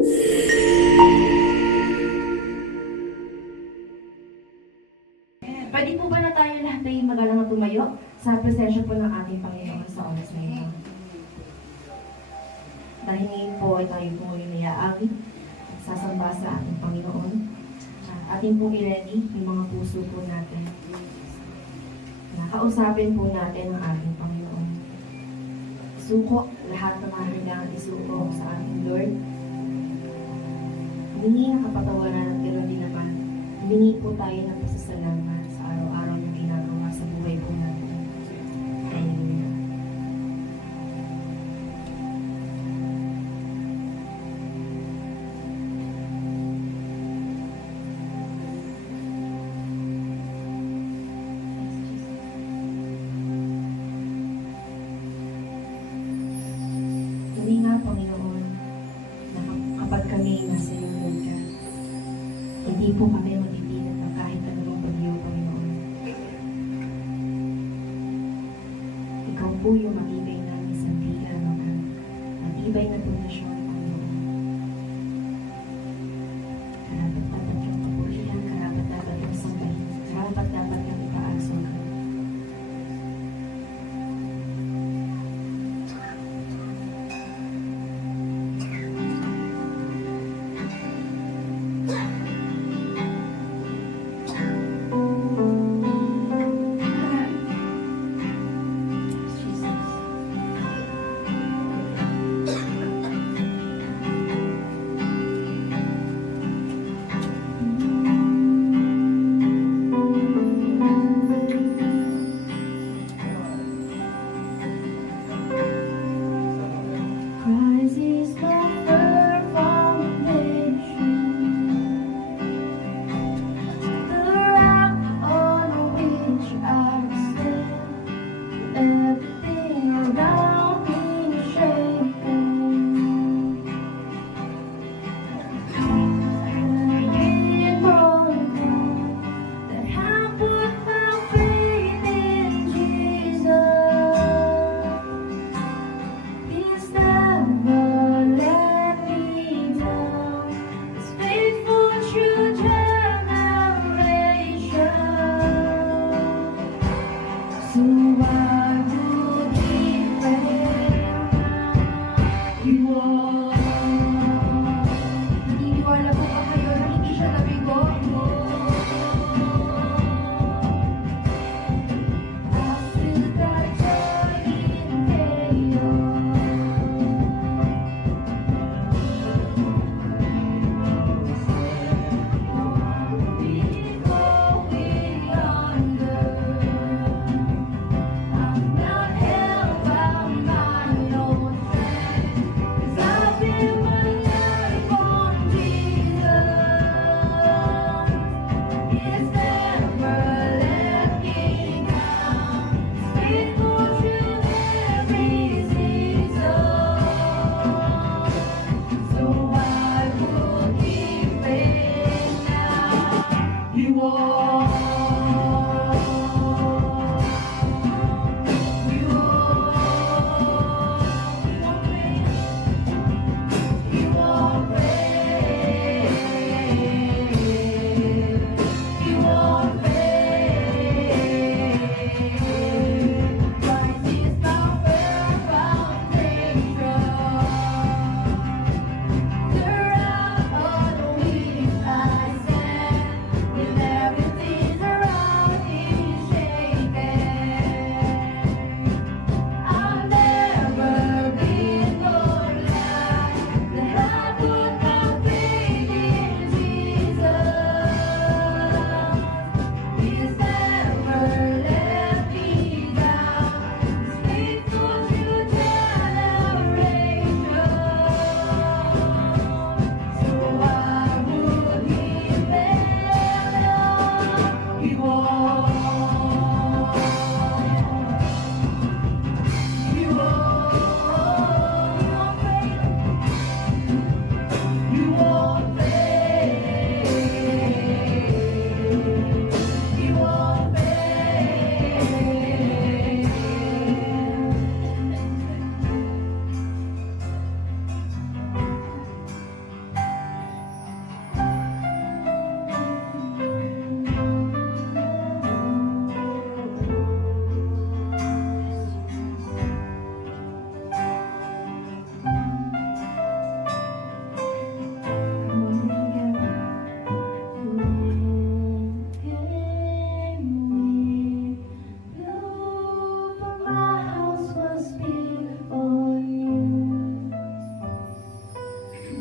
Pwede po ba na tayo lahat ay magalang na tumayo sa presensya po ng ating Panginoon sa oras na ito? Dahil ngayon po ay tayo po ngayon iaawit at sasamba sa ating Panginoon. Ating po i-ready yung mga puso po natin. Nakausapin po natin ang ating Panginoon. Isuko lahat ng mga kailangan isuko sa ating Lord. Humingi ng kapatawaran at ganoon din naman. Humingi po tayo ng pasasalamat sa araw-araw na ginagawa sa buhay po natin. Hallelujah. Hindi nga, Panginoon, na kapag kami nasa iyo, Lord ka, hindi po kami magpipinat ng kahit anong bagyo, Panginoon. Ikaw po yung matibay namin sa tiyan, matibay na pundasyon, Panginoon. Karapat dapat yung kapurihan, karapat dapat yung sambahin, karapat dapat yung ipaasol ka.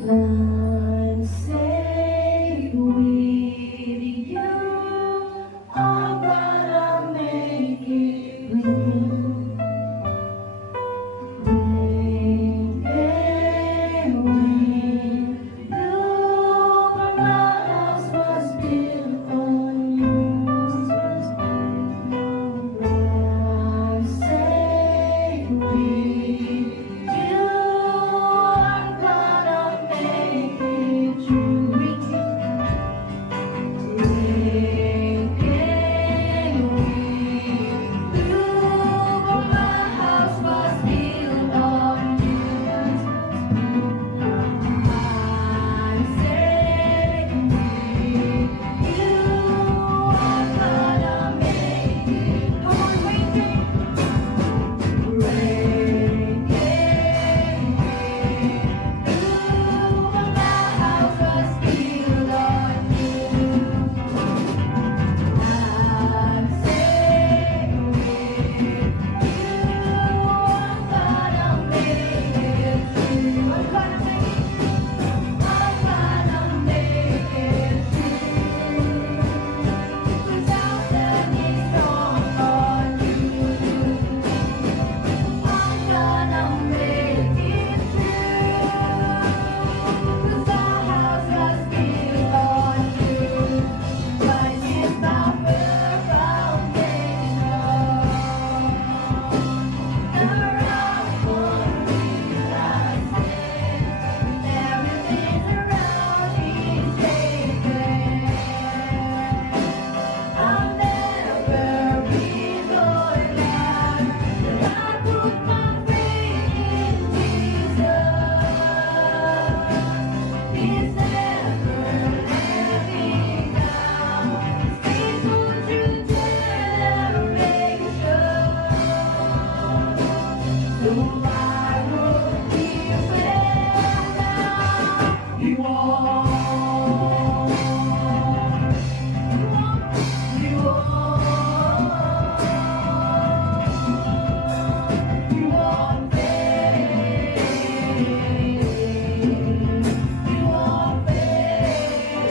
I'm safe with you. I'm gonna make it with you. Rain came, wind blew, but my house was built on you. I'm safe with you. I'm gonna make it true. Rain came, wind blew, but my house was built on you. I'm safe with you. I'm gonna make it. Come on, rain came. Rain came, wind blew, but my house was built on you. I'm safe with you. I'm gonna make it true. I'm gonna make it. I'm gonna make it true. 'Cause I'll stand strong on you. I'm gonna make it true. 'Cause our house was built on you. Christ is the firm foundation. The rock on which I stand. Everything around me is shaken. I'll never be going back. I put my faith in Jesus. He's never let me down. Faithful to generation. So I won't be afraid now. You won't. You won't. You won't fail. You won't fail.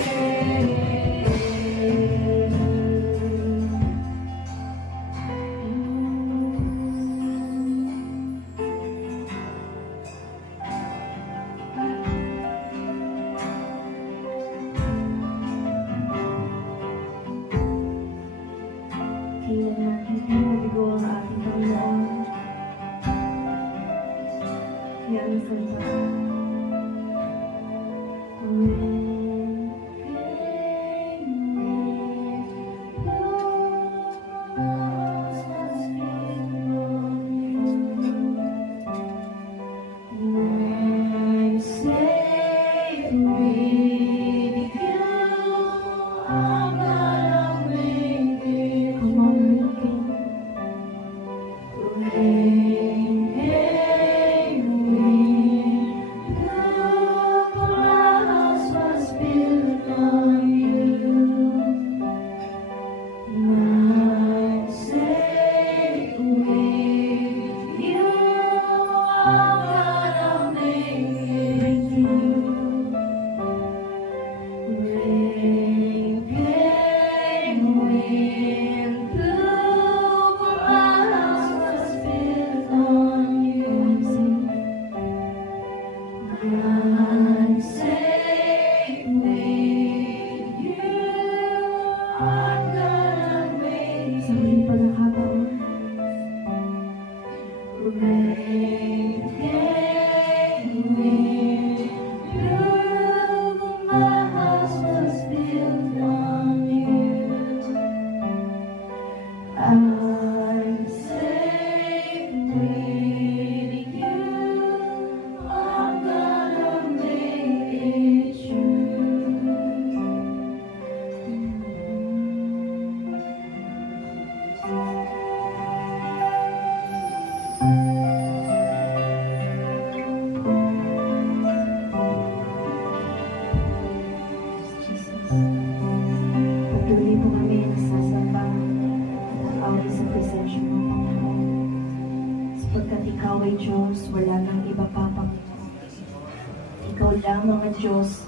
pagkaka-Diyos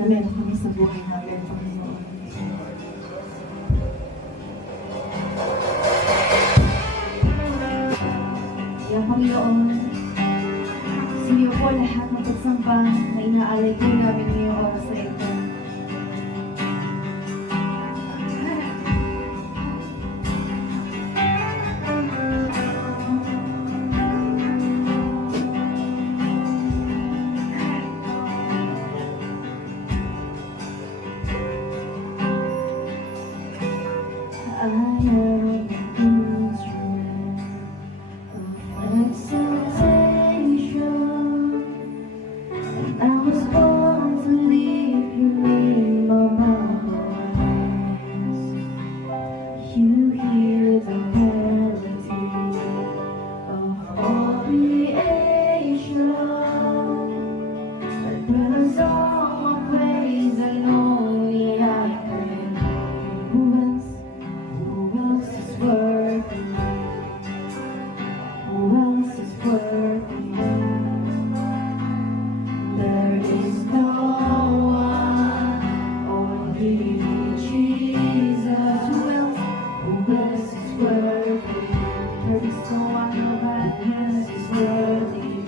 na meron kami sa buhay namin, Panginoon. Kaya Panginoon, sa iyo po lahat ng pagsamba na inaalay po namin ngayong oras na ito. I am an instrument of exaltation. I was born to live you in my bones. You hear the melody of all creation. When a song of praise and only I can. Who else is worthy? Who else is worthy? There is no one, only Jesus. Who else is worthy? There is no one, nobody else is worthy.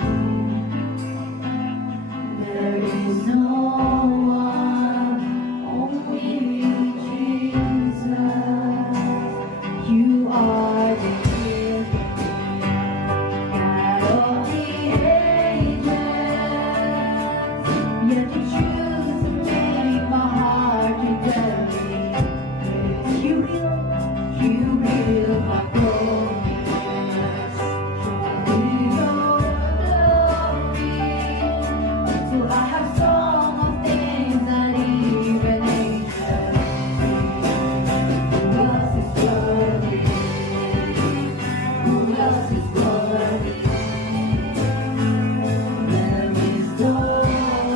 There is no one, only Jesus. You are the gift, God of the ages. Yet you choose to make my heart rebellion. You heal my brokenness. You know so I have song of things that even angels see. Who else is worthy? Who else is worthy? There is no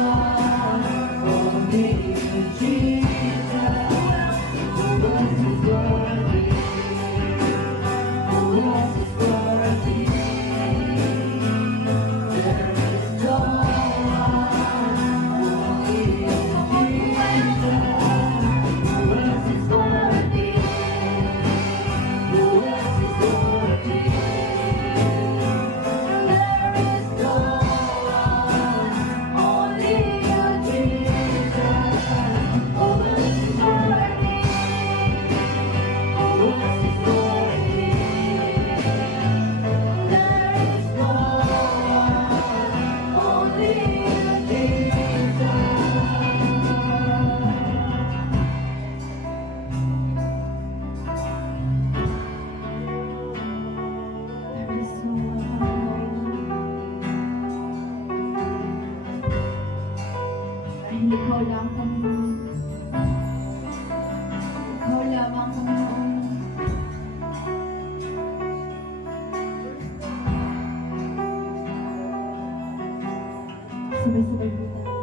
one, only Jesus. Who else is worthy? Who else is worthy? There is no one, only Jesus. Who else is worthy? Who else is worthy? There is no one, only you, Jesus. Who else is worthy? Who else is worthy? There is no one, only you, Jesus. There is no one, dahil ikaw lang, Panginoon. Ikaw lamang, Panginoon. Sabay-sabay po tayo.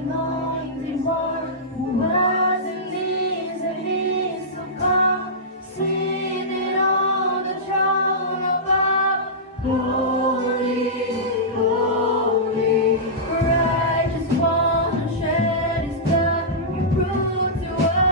Anointed one, who was and is to come, seated on the throne above. Holy, holy, righteous one, shed his blood. You proved to us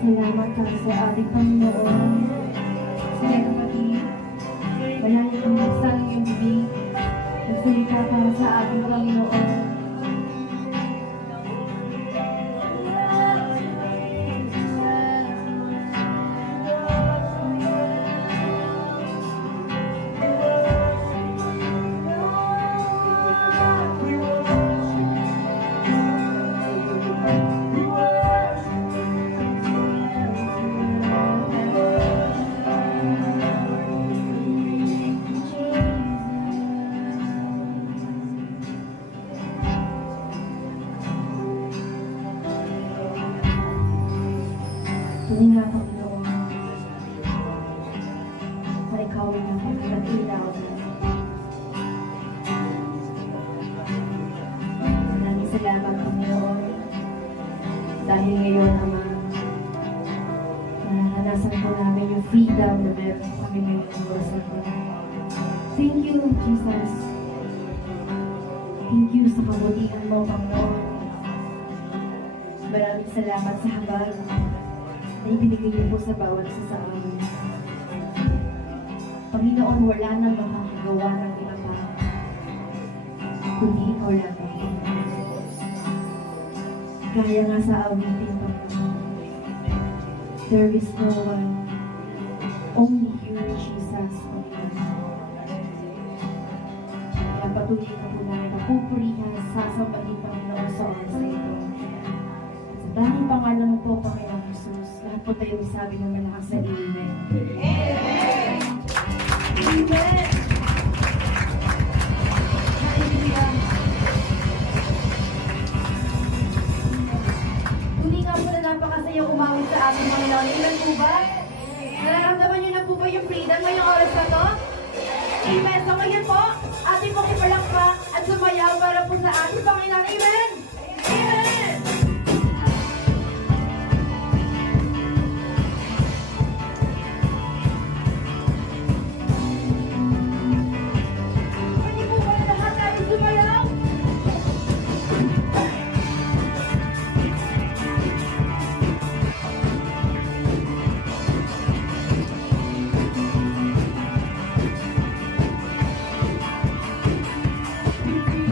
salamat para sa ating Panginoon. Sige kapatid, malayo kang buksan ang iyong bibig. Magsalita para sa ating Panginoon. Tunay nga, Panginoon, na ikaw ay napakalakilaw. Maraming salamat, Panginoon, dahil ngayon, Ama, naranasan po namin yung freedom na meron kami ngayon ng oras na ito. Thank you, Jesus. Thank you sa kabutihan mo, Panginoon. Maraming salamat sa habag na ibinigay niyo po sa bawat isa sa amin. Panginoon, wala nang makakagawa ng iba pa, kundi ikaw lang. Kaya nga sa awitin, Panginoon, there is no one, only you, Jesus, Panginoon. Kaya patuloy ka po namin napupurihan, sasambahin, Panginoon, sa oras na ito. Sa tanging pangalan mo po, Panginoon Jesus, lahat po tayo sabi ng malakas na Amen. Amen! Amen! Hallelujah! Muli nga po na napakasaya umawit sa ating Panginoon. Amen po ba? Nararamdaman niyo na po ba yung freedom ngayong oras na to? Amen! So ngayon po, ating pong ipalakpak at sumayaw para po sa ating Panginoon. Amen! Amen! Pwede po ba lahat tayo sumayaw?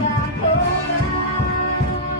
Ako ba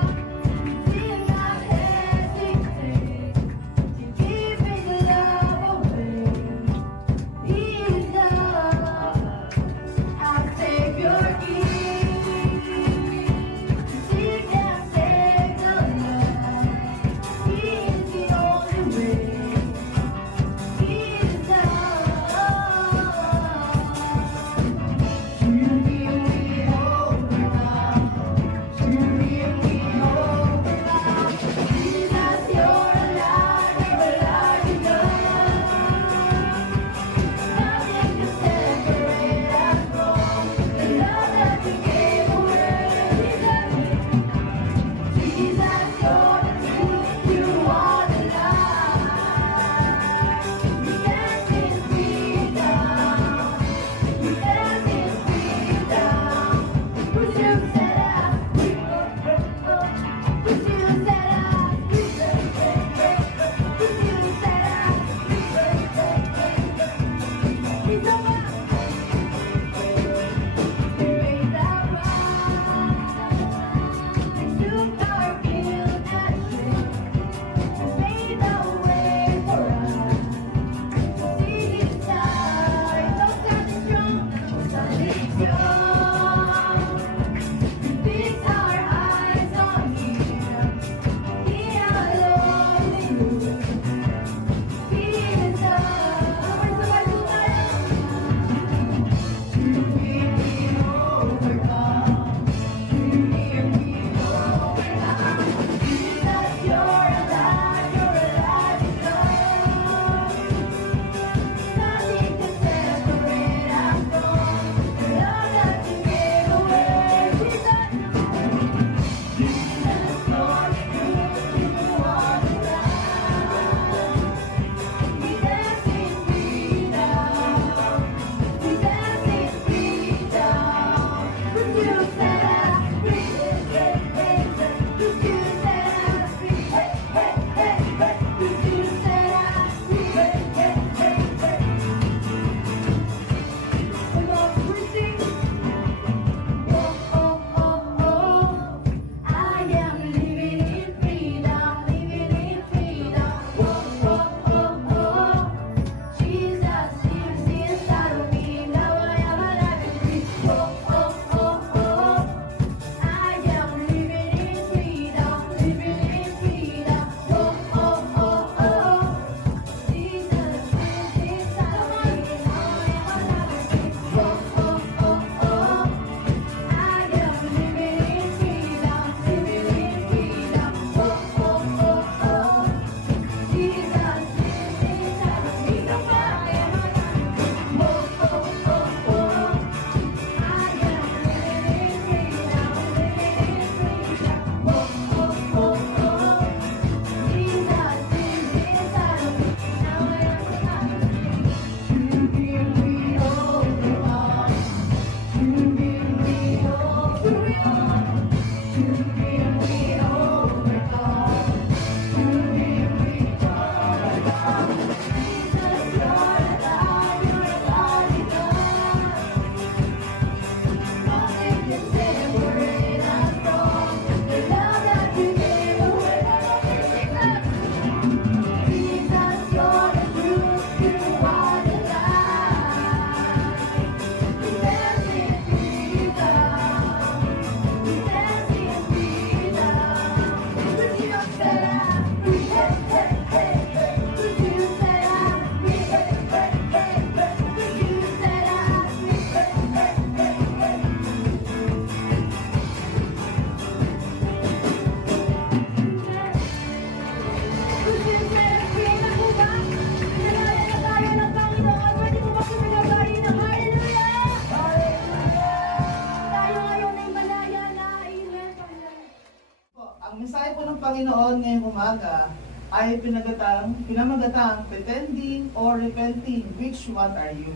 ng Panginoon ngayong umaga ay pinamagatang pretending or repenting. Which one are you?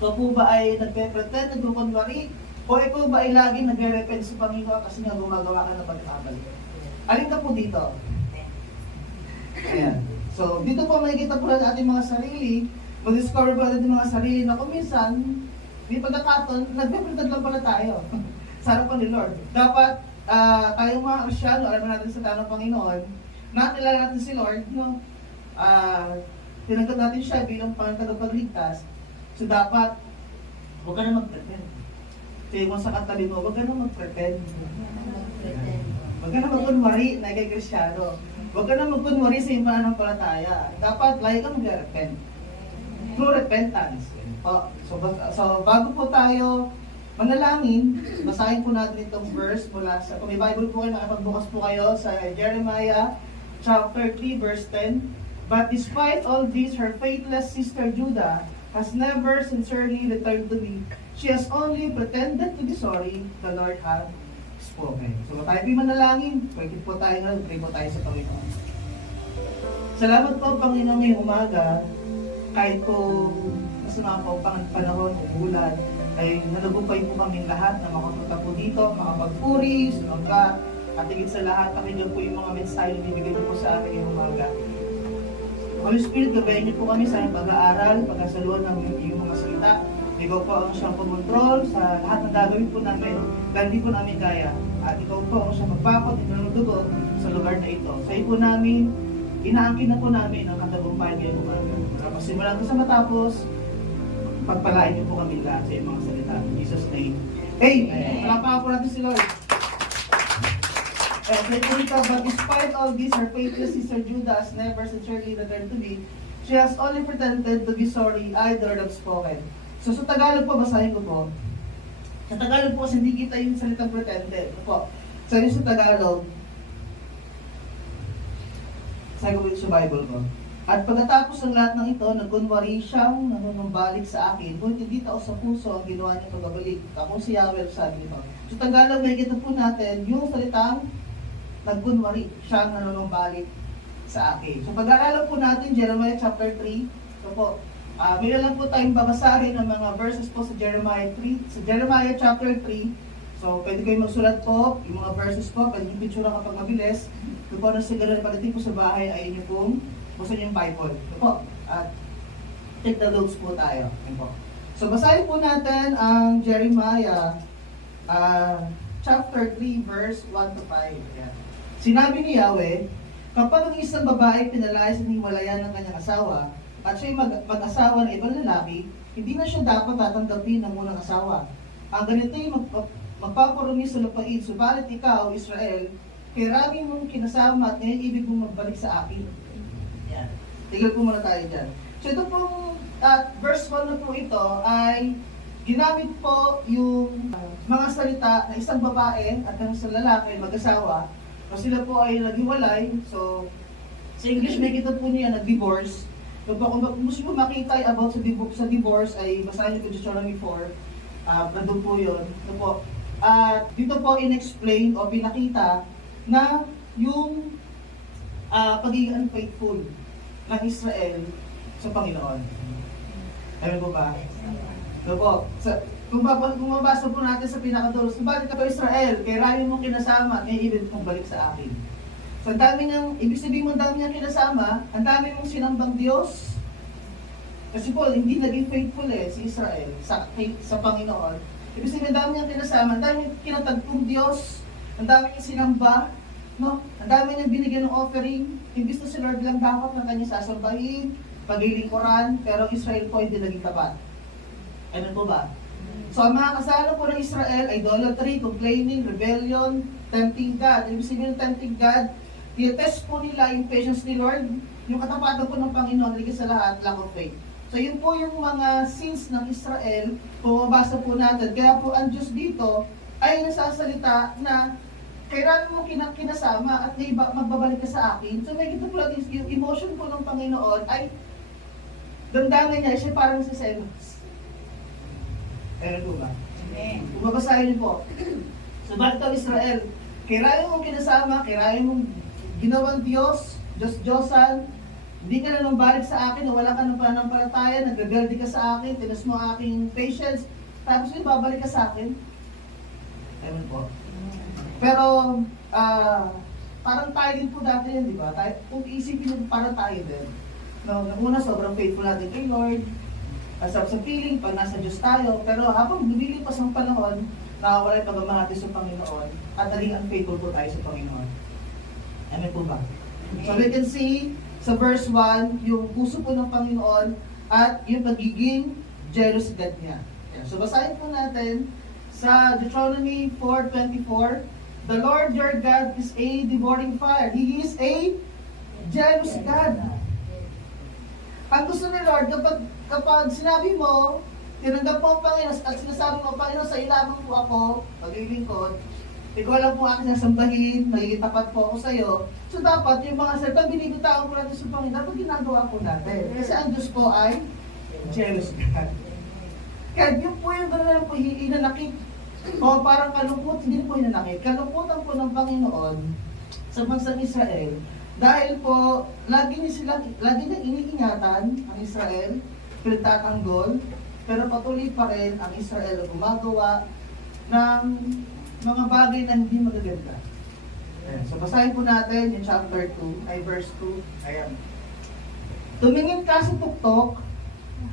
Ikaw po ba ay nagpe-pretend, nagkukunwari? O ikaw ba ay lagi nagre-repent sa Panginoon kasi nga gumagawa ka ng pagkakabali? Alin ka po dito? Ayan. So, dito po makikita po natin ating mga sarili. Mag-discover po natin mga sarili na kung minsan, may pagkakataon, nagpe-pretend lang pala tayo. Sa harapan ni Lord. Dapat, tayong mga Kristyano, alam natin sa tanong Panginoon, nakilala natin si Lord, no? Tinanggap natin siya bilang tagapagligtas. So dapat, huwag ka na mag-pretend. Sabi mo sa katabi mo, huwag ka na mag-pretend. Huwag ka na magkunwari na ikay Kristyano. Huwag ka na magkunwari sa iyong pananampalataya. Dapat, lagi ka mag-repent. True repentance. So bago po tayo manalangin, basahin po natin itong verse mula sa, kung may Bible po kayo, makapagbukas po kayo sa Jeremiah chapter 3 verse 10. But despite all this, her faithless sister Judah has never sincerely returned to me. She has only pretended to be sorry. The Lord hath spoken. So tayo po manalangin. Pwede po tayo na, pray po tayo sa Panginoon. Salamat po Panginoon ngayong umaga. Kahit po masama po ang panahon, umulan, ay nalagupay po kaming lahat na makapunta po dito, makapagpuri, sumaga, at higit sa lahat, pakinggan po yung mga mensahe na bibigay niyo po sa amin ngayong umaga. Holy Spirit, gabayan niyo po kami sa aming pag-aaral, pagkasaluhan ng iyong mga salita. Ikaw po ang siyang pumontrol sa lahat ng gagawin po namin, dahil hindi po namin kaya. At ikaw po ang siyang magpapot ng dugo sa lugar na ito. Sa iyo po namin, inaangkin na po namin ang katagumpayan ngayong umaga. Tapos simulan ko sa matapos, pagpalain niyo po kami lahat sa iyong mga salita. In Jesus' name. Amen! Palapakan po natin si Lord. And pray po dito, but despite all this, her faithless sister Judah has never sincerely returned to me. She has only pretended to be sorry, I the Lord have spoken. So sa Tagalog po, basahin ko po. Sa Tagalog po, kasi hindi kita yung salitang pretended. Ito po. Sabi sa Tagalog, sabi ko sa Bible ko. At pagkatapos ng lahat ng ito, nagkunwari siyang nanunumbalik sa akin. Kung hindi tao sa puso ang ginawa niya pagbabalik. Ako si Yahweh, sabi nito. Sa Tagalog, may kita po natin yung salitang nagkunwari siyang nanunumbalik sa akin. So pag-aaralan po natin, Jeremiah chapter 3. Ito po. May lang po tayong babasahin ng mga verses po sa Jeremiah 3. Sa Jeremiah chapter 3. So pwede kayo magsulat po, yung mga verses po, pwede yung picture kapag mabilis. Kung po na siguro pagdating po sa bahay ay inyo pong buksan yung Bible. Ito po. At take the notes po tayo. Ito po. So basahin po natin ang Jeremiah chapter 3 verse 1 to 5. Yan. Sinabi ni Yahweh, kapag ang isang babae pinalayas ng himalayan ng kanyang asawa, at siya'y mag-asawa ng ibang lalaki, hindi na siya dapat tatanggapin ng unang asawa. Ang ganito'y magpaparumi sa lupain, subalit ikaw, Israel, kay rami mong kinasama at ngayon ibig mong magbalik sa akin. Yan. Tigil po muna tayo dyan. So ito pong verse 1 na po ito ay ginamit po yung mga salita na isang babae at ng isang lalaki, mag-asawa. Kasi sila po ay naghiwalay. So sa English may kita po niya nag-divorce. So kung gusto mo makita about sa divorce ay basahin niyo po Deuteronomy 4. Nandun po yun. Ito po. Dito po in-explain o pinakita na yung pagiging unfaithful ng Israel sa Panginoon. Alam po ba? Ito po. Kung mabasa po natin sa pinakadulo, subalit ako Israel, kay rami mong kinasama, may ibig mong balik sa akin. So ang dami niyang, ibig sabihin mo ang dami niyang kinasama, ang dami mong sinambang Diyos. Kasi po, hindi naging faithful si Israel sa Panginoon. Ibig sabihin, ang dami niyang kinasama, ang dami niyang kinatagpong Diyos, ang dami niyang sinamba, no? Ang dami niyang binigyan ng offering. Imbis na si Lord lang dapat ng kanyang sasambahin, paglilingkuran, pero Israel po hindi naging tapat. Ano po ba? So ang mga kasalo po ng Israel, idolatry, complaining, rebellion, tempting God. Ibig sabihin ng tempting God, i-test po nila yung patience ni Lord, yung katapatan po ng Panginoon, ligit sa lahat, lack of faith. So yun po yung mga sins ng Israel, kung mabasa po natin. Kaya po ang Diyos dito ay nasasalita na kailangan mo kinasama at magbabalik ka sa akin. So may gito po lang yung emotion po ng Panginoon ay damdamin niya, siya parang sa selos. Pero po ba? Amen. Kung babasahin niyo po, subalit ang Israel, Kirayo mong kinasama, kirayo mong ginawang Diyos, Diyos-Diyosan, hindi ka na nung balik sa akin, wala ka ng pananampalataya, nagagaldi ka sa akin, tinas mo aking patience, tapos yun, babalik ka sa akin. Ewan po. Pero, parang tayo din po dati yan, di ba? Kung isipin mo, parang tayo din. No, una, sobrang faithful natin kay Lord. Sa feeling, pag nasa Diyos tayo. Pero habang lumilipas ang panahon, nakawala yung pagmamahati sa Panginoon at naging unfaithful po tayo sa Panginoon. Amen po ba? So we can see sa verse 1, yung puso po ng Panginoon at yung pagiging jealous God niya. Ayan. So basahin po natin sa Deuteronomy 4:24, the Lord your God is a devouring fire. He is a jealous God. Ang gusto ni Lord, kapag sinabi mo, tinanggap mo ang Panginoon at sinasabi mo, Panginoon, sa ilaman po ako, paglilingkod, ikaw lang po aking nasambahin, magiging tapat po ako sa iyo. So dapat yung mga salita, binibitawan po natin sa Panginoon, dapat ginagawa po natin. Kasi ang Diyos po ay jealous God. Kaya yun po yung gano'n po inanakit. O parang kalungkot, hindi po inanakit. Kalungkutan po ng Panginoon sa bansang Israel. Dahil po, lagi niyang iniingatan ang Israel, pinagtatanggol, pero patuloy pa rin ang Israel na gumagawa ng mga bagay na hindi magaganda. Ayan. So basahin po natin yung chapter 2, ay verse 2. Ayan. Tumingin ka sa tuktok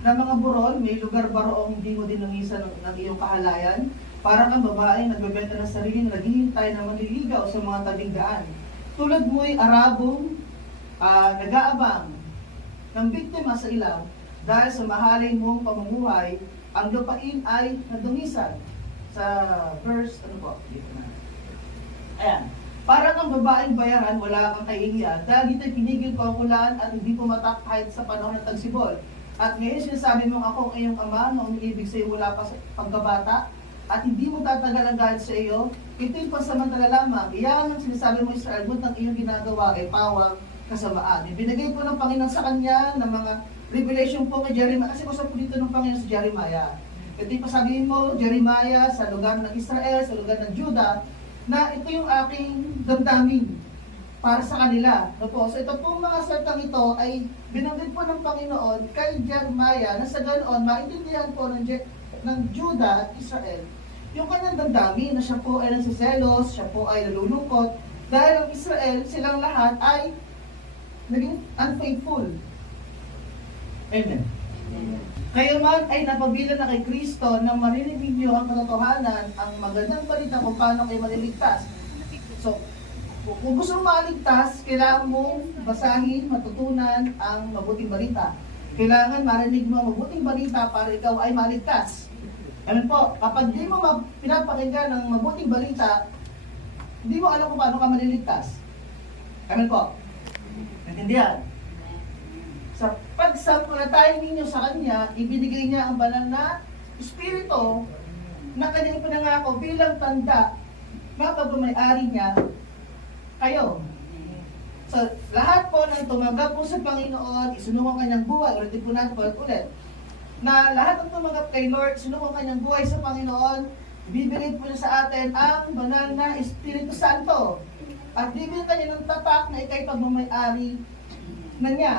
na mga burol, may lugar ba roong hindi mo dinungisan ng iyong kahalayan? Parang ang babaeng nagbebenta ng sarili na naghihintay na manliligaw sa mga tabing daan. Tulad mo'y arabong nag-aabang ng biktima sa ilaw dahil sa mahalin mong pamumuhay, ang lupain ay nadungisan. Sa verse, ano po? Dito na. Ayan. Parang ang babaeng bayaran, wala kang kahihiyan, dahil dito'y pinigil ko ang ulan at hindi pumatak kahit sa panahon ng tagsibol. At ngayon sinasabi mong ako ang iyong ama na umiibig sa iyo mula pa sa pagkabata, at hindi mo tatagal ang galit sa iyo, ito'y pansamantala lamang. Iyan ang sinasabi mo Israel, ngunit ang iyong ginagawa ay pawang kasamaan. Ibinigay po ng Panginoon sa kanya ng mga revelation po kay Jeremiah, kasi kusap po dito ng Panginoon sa Jeremiah. Ito'y pasabihin mo, Jeremiah, sa lugar ng Israel, sa lugar ng Judah, na ito yung aking damdamin para sa kanila. So ito po mga salitang ito ay binanggit po ng Panginoon kay Jeremiah na sa ganoon maintindihan po ng Judah at Israel yung kanyang damdamin na siya po ay nagsiselos, siya po ay nalulungkot dahil ang Israel, silang lahat ay naging unfaithful. Amen. Kayo man ay napabilan na kay Kristo nang marinig ninyo ang katotohanan, ang magandang balita kung paano kayo maliligtas. So, kung gusto mong maligtas, kailangan mong basahin, matutunan ang mabuting balita. Kailangan marinig mo ang mabuting balita para ikaw ay maligtas. Amen po, kapag di mo pinapakinggan ng mabuting balita, hindi mo alam kung paano ka maliligtas. Amen po. Naintindihan? Sa pagsampalataya ninyo sa Kanya, ibinigay niya ang banal na Espiritu na kanyang pinangako bilang tanda na pagmamayari niya kayo. So, lahat po ng tumanggap po sa Panginoon, isunong ang kanyang buhay, ulitin po natin ulit, na lahat ng tumanggap kay Lord, isunong ang kanyang buhay sa Panginoon, bibigay po niya sa atin ang banal na Espiritu Santo. At bibigyan kanya ng tatak na ikay pagmamayari na niya.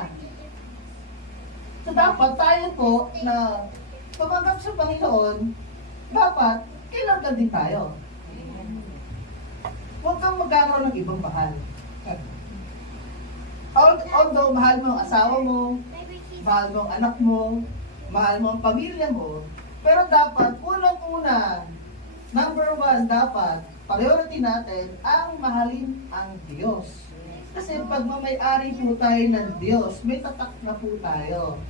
So dapat tayo po na tumanggap sa Panginoon, dapat kailangan din tayo. Huwag kang magkakaroon ng ibang mahal. Although mahal mo ang asawa mo, mahal mo ang anak mo, mahal mo ang pamilya mo, pero dapat unang-una, number one, dapat priority natin ang mahalin ang Diyos. Kasi pagmamayari po tayo ng Diyos, may tatak na po tayo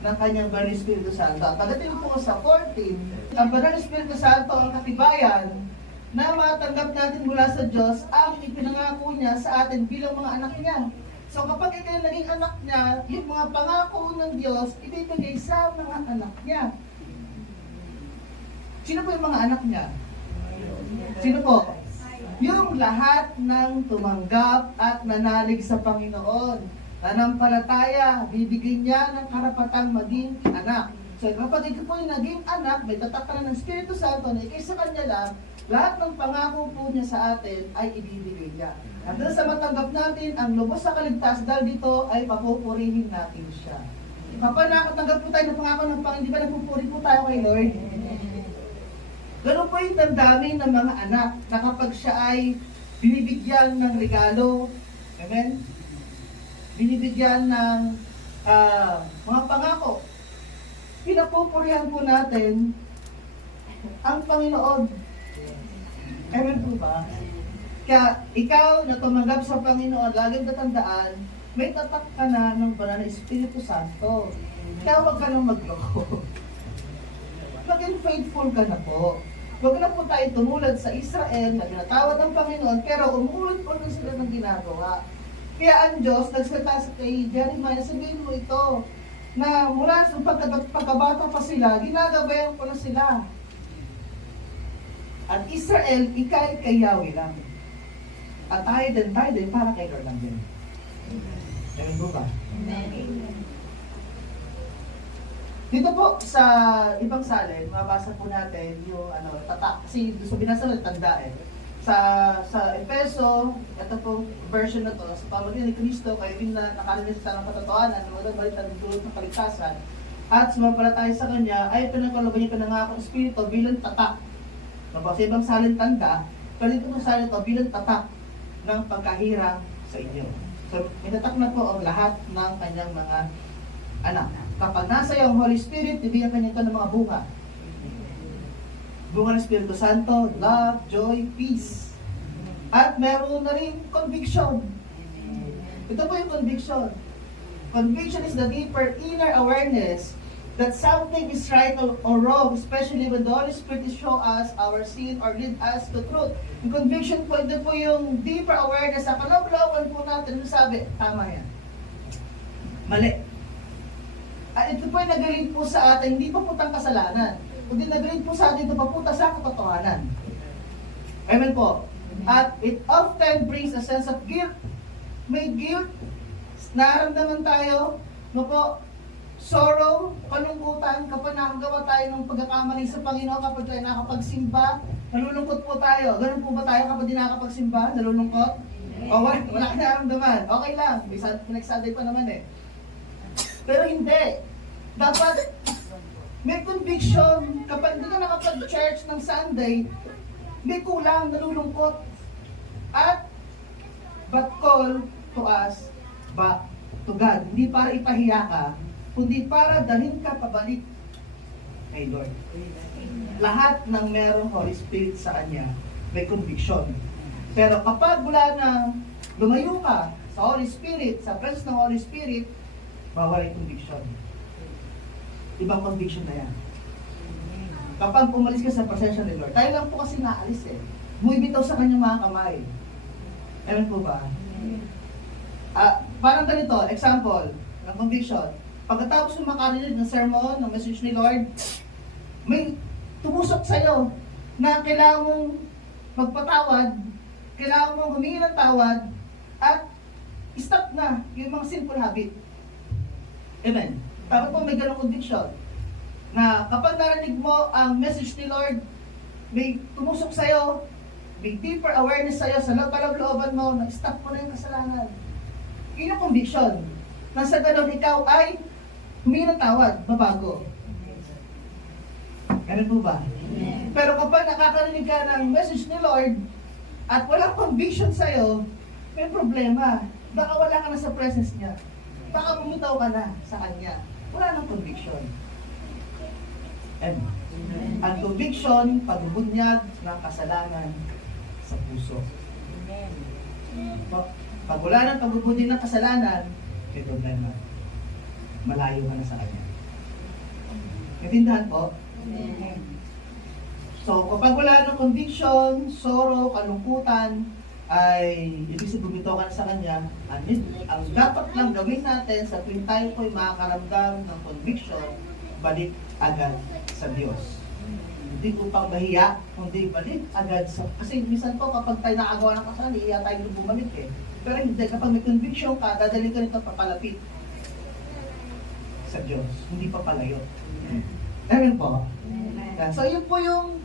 ng kanyang Banal Espiritu Santo. At pagdating po sa 14, ang Banal Espiritu Santo ang katibayan na matanggap natin mula sa Diyos ang ipinangako niya sa atin bilang mga anak niya. So kapag ikaw naging anak niya, yung mga pangako ng Diyos, ibibigay sa mga anak niya. Sino po yung mga anak niya? Sino po? Yung lahat ng tumanggap at nanalig sa Panginoon. Nanampalataya, bibigyan niya ng karapatang maging anak. So kapag ikaw po yung naging anak, may tatak ka na ng Espiritu Santo na ikay sa kanya lang, lahat ng pangako po niya sa atin ay ibibigay niya. At dahil sa matanggap natin ang lubos sa kaligtas, dahil dito ay papupurihin natin siya. Kapag nakatanggap po tayo ng pangako ng Panginoon, di ba nagpupuri po tayo kay Lord? Ganun po yung damdamin ng mga anak na kapag siya ay binibigyan ng regalo, amen? Binibigyan ng mga pangako. Pinapupurihan po natin ang Panginoon. Amen po ba? Kaya ikaw na tumanggap sa Panginoon, laging tatandaan, may tatak ka na ng banal na Espiritu Santo. Kaya huwag ka nang magloko. Maging faithful ka na po. Huwag na po tayo tumulad sa Israel na tinatawad ng Panginoon, pero umulit po na sila ng ginagawa. Kaya ang Diyos, nagsalita sa kay Jeremiah, sabihin mo ito, na mula sa pagkabata pa sila, ginagabayan ko na sila. At Israel, ikay kay Yahweh lang. At tayo din, para kay Lord lang din. Amen po ba? Dito po sa ibang salin, mabasa po natin yung tatak. Kasi sa binasa ng tanda Sa Efeso, ito pong version na to, sa pamagitan ni Kristo, kayo rin na nakalinis sa ng katatoanan, na walang balitan ng dulot ng kaligtasan, at sumampalataya sa Kanya, ay pinagkalaban niya pinangakong Espiritu bilang tatak. Sa ibang salin tanda, pero dito po salin to bilang tatak ng pagkahirang sa inyo. So, itatak na po ang lahat ng kanyang mga anak. Kapag nasa iyo ang Holy Spirit, ibigyan kanya ito ng mga bunga. Bunga ng Espiritu Santo, love, joy, peace. At meron na rin conviction. Ito po yung conviction. Conviction is the deeper inner awareness that something is right or wrong, especially when the Holy Spirit is show us our sin or lead us to truth. Yung conviction po, ito po yung deeper awareness sa kaloob-looban po natin, sabi, tama yan. Mali. At ito po yung nagaling po sa atin, hindi pa putang kasalanan. Kundi nagaling po sa atin, ito papunta sa katotohanan. Amen po. At it often brings a sense of guilt. May guilt, naramdaman tayo, no po, sorrow, kalungkutan, kapag nakagawa tayo ng pagkakamali sa Panginoon, kapag tayo nakapagsimba, nalulungkot po tayo. Ganun po ba tayo kapag di nakapagsimba? Nalulungkot? O wala ka naramdaman. Okay lang. Next Sunday pa naman eh. Pero hindi. Dapat may conviction. Kapag hindi ka nakapag-church ng Sunday, may kulang, nalulungkot. At but call to us back to God. Hindi para ipahiya ka, kundi para dalhin ka pabalik kay Lord. Lahat ng merong Holy Spirit sa Kanya, may conviction. Pero kapag wala na lumayo ka sa Holy Spirit, sa presence ng Holy Spirit, bawal yung conviction. Ibang conviction na yan. Kapag umalis ka sa presensya ni Lord, tayo lang po kasi naalis eh. Bumibitaw sa kanyang mga kamay. Amen po ba? Parang ganito, example, ng conviction. Pagkatapos mo makarinig ng sermon, ng message ni Lord, may tumusok sa'yo na kailangan mong magpatawad, kailangan mong humingi ng tawad, at stop na yung mga sinful habit. Amen. Dapat po may ganong conviction na kapag narinig mo ang message ni Lord, may tumusok sa'yo, may deeper awareness sa'yo sa looban mo, na stop mo na yung kasalanan. Yun yung conviction. Nasa ganon ikaw ay humingi ng tawad, babago. Ganun po ba? Pero kapag nakakarinig ka ng message ni Lord at walang conviction sa'yo, may problema. Baka wala ka na sa presence niya. Baka bumitaw ka na sa Kanya. Wala nang conviction. And ang conviction, pagbubunyag ng kasalanan sa puso. Pag wala nang pagbubunyag ng kasalanan, may problema. Malayo ka na sa Kanya. Natindahan po? So, kapag wala ng conviction, sorrow, kalungkutan, ay ibig sabihin bumitaw ka na sa Kanya. Ang dapat lang gawin natin sa tuwing tayo po'y makakaramdam ng conviction, balik agad sa Diyos. Hindi upang mahiya, kundi balik agad sa... Kasi minsan po kapag tayo nakagawa ng kasalanan, iya tayo bumalik eh. Pero hindi, kapag may conviction ka, dadalhin ka nito papalapit sa Diyos, hindi papalayo. Amen po? So yun po yung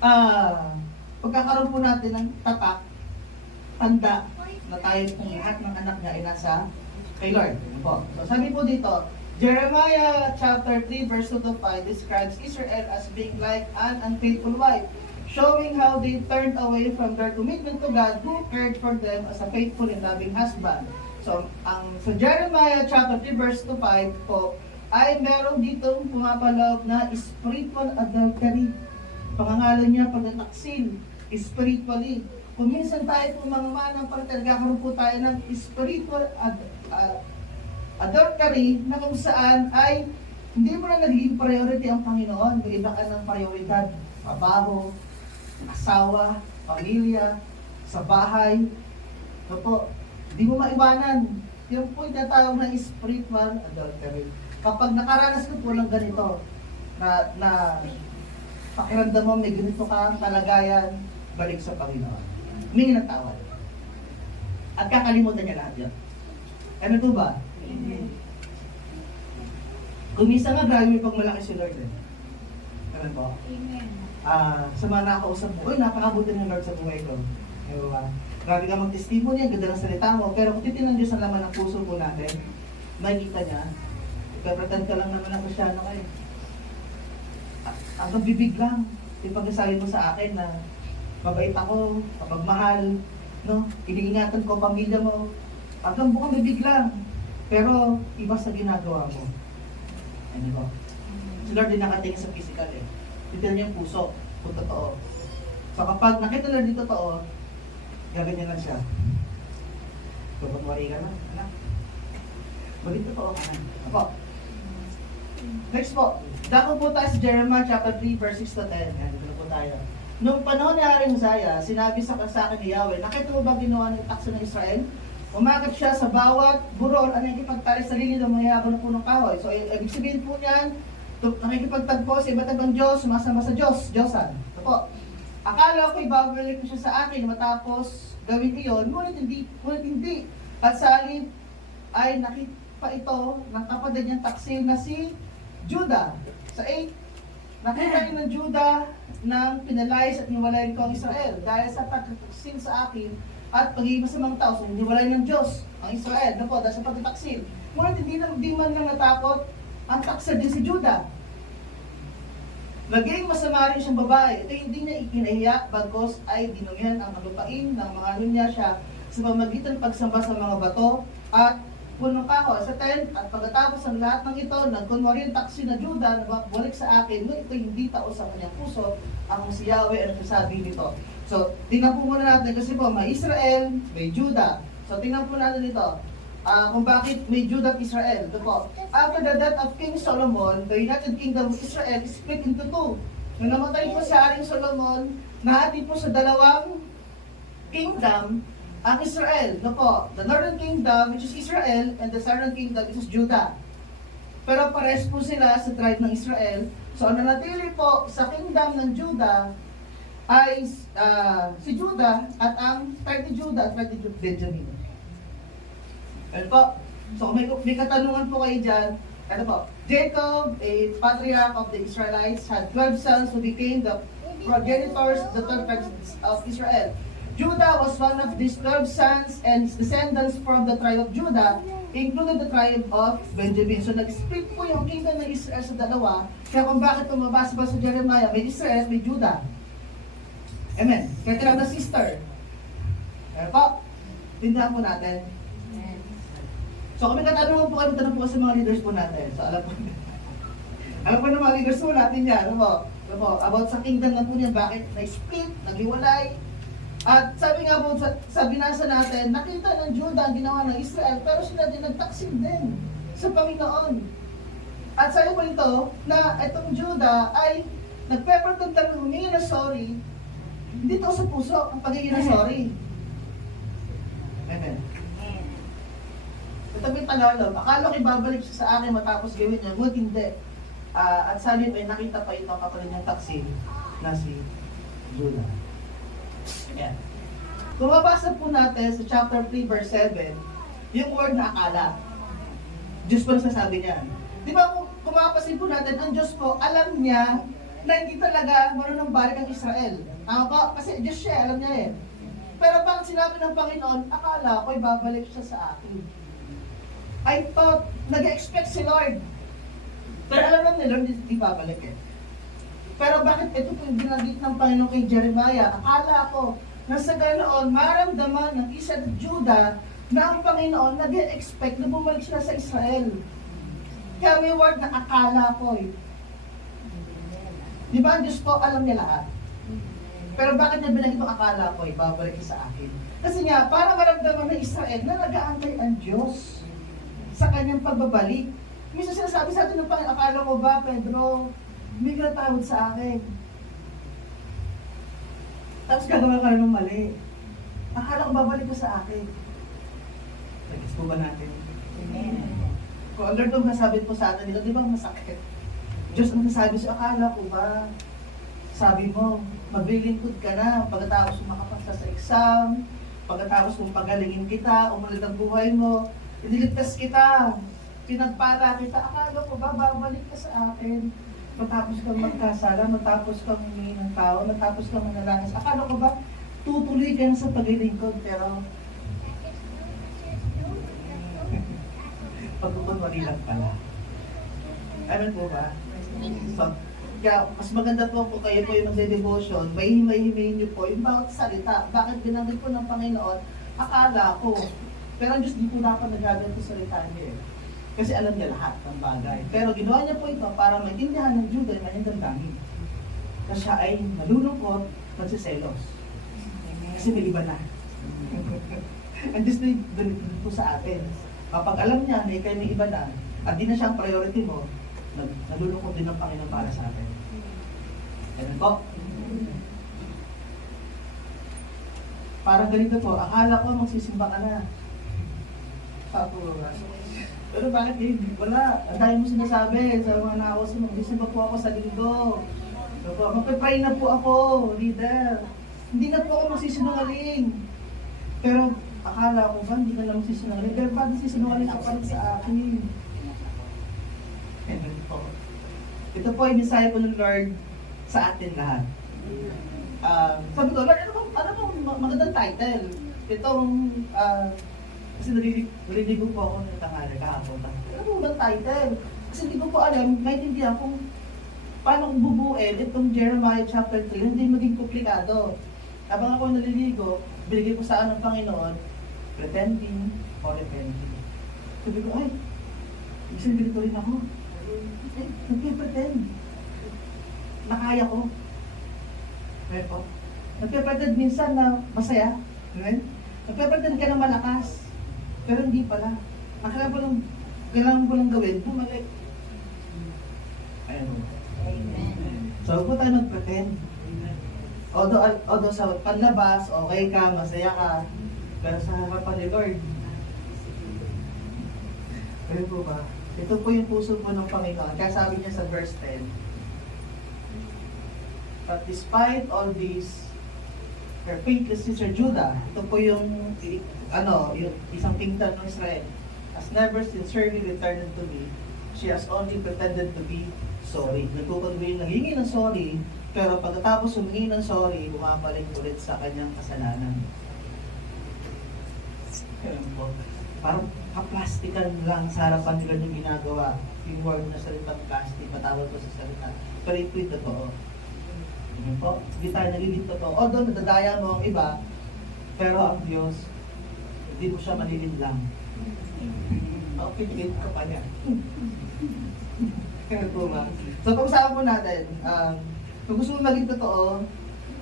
pagkakaroon po natin ng tatak, tanda na tayo kung lahat ng anak niya ay nasa kay Lord. Ano po? So sabi po dito, Jeremiah chapter 3 verse 2 to 5 describes Israel as being like an unfaithful wife, showing how they turned away from their commitment to God who cared for them as a faithful and loving husband. So, so Jeremiah chapter 3 verse 2 to 5 po, ay meron ditong pumapaloob na spiritual adultery. Pangangalan niya pagtataksil, spiritually. Kung minsan tayo po mga manang nagkakaroon po tayo ng spiritual adultery na kung saan ay hindi mo na nagiging priority ang Panginoon. May iba ka ng prioridad, trabaho, asawa, pamilya, sa bahay. Ito po, hindi mo maiwanan. Yung po yung tinatawag na spiritual adultery. Kapag nakaranas ka po ng ganito, na pakiramdam mo may ganito ka kalagayan, balik sa Panginoon. Humingi ng tawad. At kakalimutan niya lahat yan. Ano po ba? Kung minsan nga, grabe may pagmalaki si Lord. Ano po? Sa mga nakausap mo, uy, napakabuti ng Lord sa buhay ko. Grabe ka mag-testimony, ang ganda ng salita mo. Pero kung titignan Diyos ang laman ng puso po natin, makikita niya, ipapretend ka lang naman ang Kristyano kayo. Ang bibig lang, yung pagkasabi mo sa akin na mabait ako, kapagmahal, no? Iniingatan ko ang pamilya mo. Hanggang bukang bibig lang. Pero iba sa ginagawa mo. Ano ba? Si Lord din nakatingin sa physical eh. Titignan niya yung puso, kung totoo. So kapag nakita na din totoo, gaganyan lang siya. Kapag ka na, anak. Balik totoo ka na. Ako. Next po. Dako po tayo sa Jeremiah chapter 3 verse 6 to 10. Yan, dito po tayo. Noong panahon ni Haring Uzziah, sinabi sa akin ni Yahweh, nakita mo ba ginawa ng takso ng Israel? Umakit siya sa bawat burol ang nakikipagtali sa lilim ng mayabang ng punong kahoy. So, ibig sabihin po niyan, nakikipagtagpo sa iba't ibang Diyos, sumasama sa Diyosan. Ito po. Akala ko ibabalik ko siya sa akin matapos gawin iyon, ngunit hindi. At sa halip ay nakita ito ng kapatid niyang taksil na si Judah. Sa 8, nakita niyo ng Judah nang pinalayas at niwalayin ko ang Israel dahil sa pagtataksil sa akin at pagiging masamang tao. So, niwalayin ng Diyos ang Israel. Ano po, dahil sa pagtataksil. Ngunit hindi man lang natakot ang taksil din si Judah. Naging masama rin siyang babae. Ito hindi niya ikinahiya, bagkos ay dinungyan ang kalupain ng mga niya siya sa pamagitan pagsamba sa mga bato at punong kahoy. Sa 10, at pagkatapos ang lahat ng ito, nagkunwari ang taksi na Judah na balik sa akin, ngunit ito hindi tao sa kanyang puso ang si Yahweh ang sasabi nito. So, tingnan po muna natin kasi po, may Israel, may Judah. So, tingnan po natin ito. Kung bakit may Judah at Israel. Ito po. After the death of King Solomon, the United Kingdom of Israel is split into two. Nung namatay po si Haring Solomon, nahati po sa dalawang kingdom ang Israel. Ito po, the Northern Kingdom, which is Israel, and the Southern Kingdom, which is Judah. Pero pares po sila sa tribe ng Israel. So, ang nanatili po sa kingdom ng Judah ay si Judah at ang tribe ni Judah at tribe ni Benjamin. Ano po? So kung may katanungan po kayo dyan, ano po? Jacob, a patriarch of the Israelites, had 12 sons who became the progenitors of the 12 tribes of Israel. Judah was one of these 12 sons, and his descendants from the tribe of Judah included the tribe of Benjamin. So nag-split po yung kingdom ng Israel sa dalawa. Kaya kung bakit tumabasa pa sa Jeremiah, may Israel, may Judah. Amen. Kaya tinawag na sister. Ano po? Tindahan po natin. So kung may katanungan po kayo, tanong po sa mga leaders po natin. So alam po ng mga leaders po natin yan. Ano po? About sa kingdom na po niya, bakit na-split, naghiwalay. At sabi nga po, sa binasa natin, nakita ng Judah ang ginawa ng Israel, pero sila din nagtaksil din sa Panginoon. At sabi po ito, na itong Judah ay nagpe-pretend lang humingi na sorry, hindi to sa puso ang pagiging na sorry. Amen. Ito may pangalog. Akala ko ibabalik siya sa akin matapos gawin niya. Ngunit hindi. At sa halip ay nakita pa ito ang kapatid niyang taksi na si Judah. Ayan. Kung mabasa po natin sa chapter 3 verse 7, yung word na akala. Diyos po nasasabi niya. Di ba kung mapapasin po natin, ang Diyos po, alam niya na hindi talaga marunong balik ang Israel. Tama ba? Kasi Diyos siya, alam niya eh. Pero bakit sinabi ng Panginoon, akala ko'y babalik siya sa akin. I thought, nag-expect si Lord. Pero alam naman ni Lord, hindi babalik eh. Pero bakit ito po yung binanggit ng Panginoon kay Jeremiah? Akala ko na sa ganoon, maramdaman ng isa ng Judah na ang Panginoon nag-expect na bumalik sila sa Israel. Kaya may word na akala ko eh. Di ba ang Diyos po, alam niya lahat? Pero bakit niya binanggit itong akala ko, ibabalik sa akin? Kasi nga, para maramdaman ng Israel na nag-aantay ang Diyos sa kanyang pagbabalik. Minsan sinasabi sa atin ng Panginoon, akala ko ba, Pedro, may tawad sa akin. Tapos gagawa ka ng mali. Akala ko babalik ko sa akin. Nagis po ba natin? Amen. Kung ang Lord ang nasabi po sa atin dito, di ba masakit? Diyos ang nasabi sa akala ko ba, sabi mo, maglilingkod ka na pagkatapos mo makapasa sa exam, pagkatapos mong pagalingin kita, umulit ang buhay mo, iniligtas kita, pinagpala kita, akala ko ba, babalik ka sa akin, matapos kang magkasala, matapos kang humingi ng tao, matapos kang manalangin, akala ko ba, tutuloy ka na sa paglilingkod, pero pagkukunwari lang pala. Alam po ba? So, kaya mas maganda po kung kayo po yung magde-devotion, may himay-himay niyo po yung bawat salita. Bakit binanggit po ng Panginoon? Akala ko. Pero ang Diyos di po dapat nagagamit po salita niya eh. Kasi alam niya lahat ng bagay. Pero ginawa niya po ito para maintindihan ng Judah yung kanyang damdamin. Kasi siya ay malulungkot, nagsiselos. Kasi may iba na. Ang Diyos na ganito po sa atin. Kapag alam niya na ikaw may iba na, at di na siya ang priority mo, nalulungkot din ng Panginoon para sa atin. Ganun po. Parang ganito po, akala ko magsisimba ka na. Pero bakit hindi? Wala. Ang dahil mo sinasabi sa mga nakos mo, magsisimba po ako sa linggo. Magpipray na po ako, leader. Hindi na po ako magsisinungaling. Pero akala ko ba, hindi ka lang magsisinungaling. Pero bakit magsisinungaling ka pa rin sa akin? Ito po ay mensahe po ng Lord sa atin lahat. Sabi ko, Lord, ano bang magandang title? Itong, kasi naliligo po ako ng tanghali kahapon. Ano bang magandang title? Kasi hindi ko po alam, maintindihan kung paano bubuin itong Jeremiah chapter 3, hindi maging komplikado. Habang ako naliligo, binigay ko sa ng Panginoon, pretending or repenting. Sabi ko, ay, isang ganito rin ako. Nagpipretend. Nakaya ko. Pero, nagpipretend minsan na masaya. Nagpipretend ka na malakas. Pero hindi pala. Kailangan ko lang gawin, bumalik. Ayun. So, huwag po tayo magpretend. Although sa panlabas, okay ka, masaya ka. Pero sa harapan ni Lord, ayun po ba? Ito po yung puso po ng Panginoon. Kaya sabi niya sa verse 10, but despite all this, her faithless sister Judah, ito po yung isang kingdom ng Israel, has never sincerely returned to me. She has only pretended to be sorry. Nagkukunwin, nanghingi ng sorry, pero pagkatapos humingi ng sorry, bumabalik ulit sa kanyang kasalanan. Kaya po, parang kaplastikan lang sa harapan nila yung ginagawa. Yung word na salitang plastic, matawag ko sa salita. Pero ito'y totoo. Yun po, hindi tayo nagiging totoo. Although nadadaya mo ang iba, pero ang Diyos, hindi mo siya malilinlang. Pinipit ka pa niya. Kaya po ba? So pag-usapan po natin, kung gusto mo maging totoo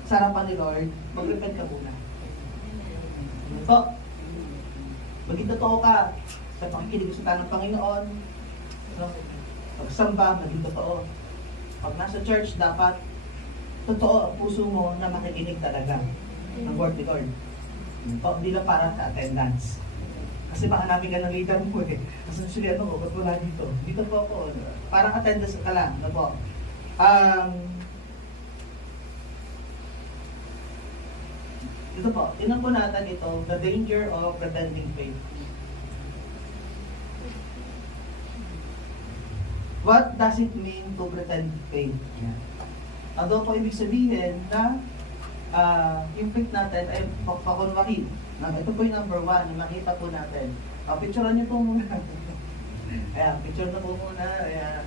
sa harapan ni Lord, mag-repent ka muna. Yun po. Maging totoo ka sa pakikinig sa ng Panginoon. No? Pagsamba, maging totoo. Pag nasa church, dapat totoo ang puso mo na makikinig talaga ng word ni Lord. Hindi na para sa attendance. Kasi baka namin ka ng leader mo eh. Kasi sila, ba't wala dito? Dito po ako. Parang attendance ka lang. Ano po? Ito po, tinan po natin ito, the danger of pretending faith. What does it mean to pretend faith? Ano po ibig sabihin na yung faith natin ay pakunwarin. Ito po yung number 1 na makita po natin. Picturean niyo po muna. Ayan, picture na po muna. Ayan.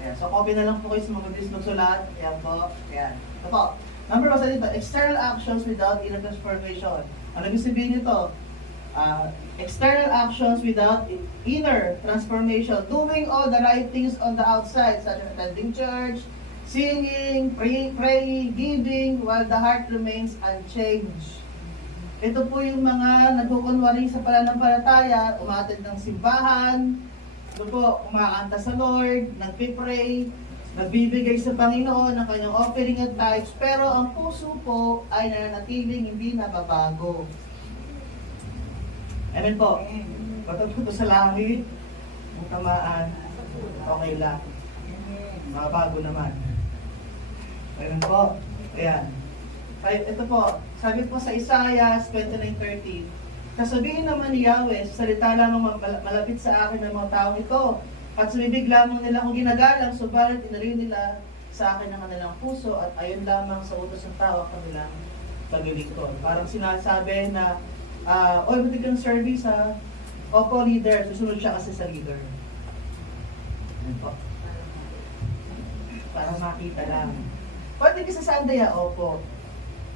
Ayan. So, copy na lang po kayo sa mga bilis magsulat. Ayan po. Ayan. Ito po. Number 1 sa dito, external actions without inner transformation. Ano ibig sabihin nito? External actions without inner transformation. Doing all the right things on the outside, such as attending church, singing, praying, giving, while the heart remains unchanged. Ito po yung mga nagkukunwari sa pananampalataya, umatid ng simbahan, ito po, kumakanta sa Lord, nagpipray, nagbibigay sa Panginoon ng kanyang offering at tithes, pero ang puso po ay nananatiling hindi nababago. Amen po. Patututo sa langit, ang tamaan, okay lang. Mabago naman. Amen po. Ayan. Ito po, sabi po sa Isaiah 29:30, sasabihin naman ni Yahweh, salita lamang malapit sa akin ng mga taong ito, at sa bibig lamang nila akong ginagalang, subalit inaliw nila sa akin ang kanilang puso, at ayon lamang sa utos ng tao ang kanilang paglilingkod. Parang sinasabi na, oy, buti kang service ha. Opo, leader. Susunod siya kasi sa leader. Ayan po. Para makita lang. Pwede ka sa Sunday ha, opo.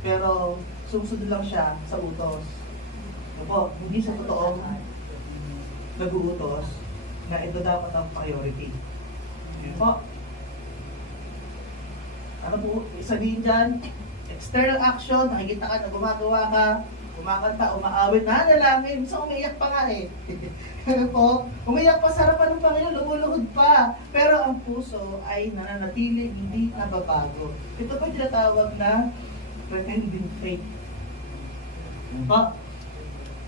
Pero susunod lang siya sa utos. Opo, hindi sa totoong nag-uutos na ito dapat ang priority. Ayan po. Ano po sabihin dyan? External action, nakikita ka na gumagawa ka, kumakanta, umaawit, nanalangin, so umiiyak pa nga eh. Po, umiiyak pa sa harapan ng Panginoon, lumuluhod pa. Pero ang puso ay nananatili, hindi nababago. Ito po yung tinatawag na pretending faith. Po.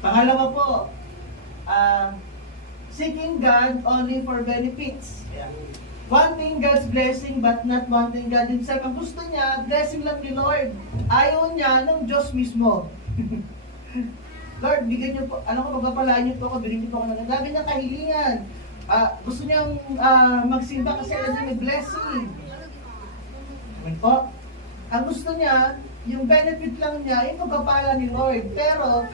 Pangalawa po, seeking God only for benefits. Yeah. Wanting God's blessing but not wanting God Himself. Ang gusto niya, blessing lang ni Lord. Ayaw niya ng Diyos mismo. Lord, bigyan niyo po, alam ko, pagpapalaan niyo po ako, bigyan niyo po ako ng dami niyang kahilingan. Gusto niyang magsimba kasi alam niya may blessing. Amen po. Ang gusto niya, yung benefit lang niya, yung pagpapala ni Lord. Pero,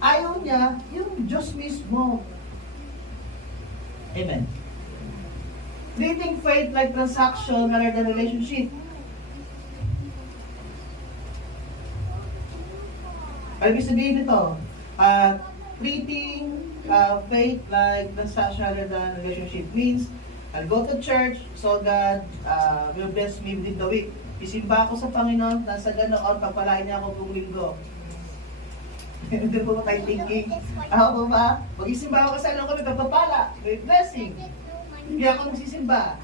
ayaw niya yung Diyos mismo. Amen. Treating faith like transaction rather than relationship. Ibig sabihin nito, treating faith like transaction rather than relationship means, I'll go to church so God will bless me within the week. Isimba ako sa Panginoon, nasa ganoon, pagpalain niya ako buong linggo. Hindi po tayo thinking, ako po ba? Mag-isimba ako sa kami, pagpapala, may blessing. Hindi ako nagsisimba.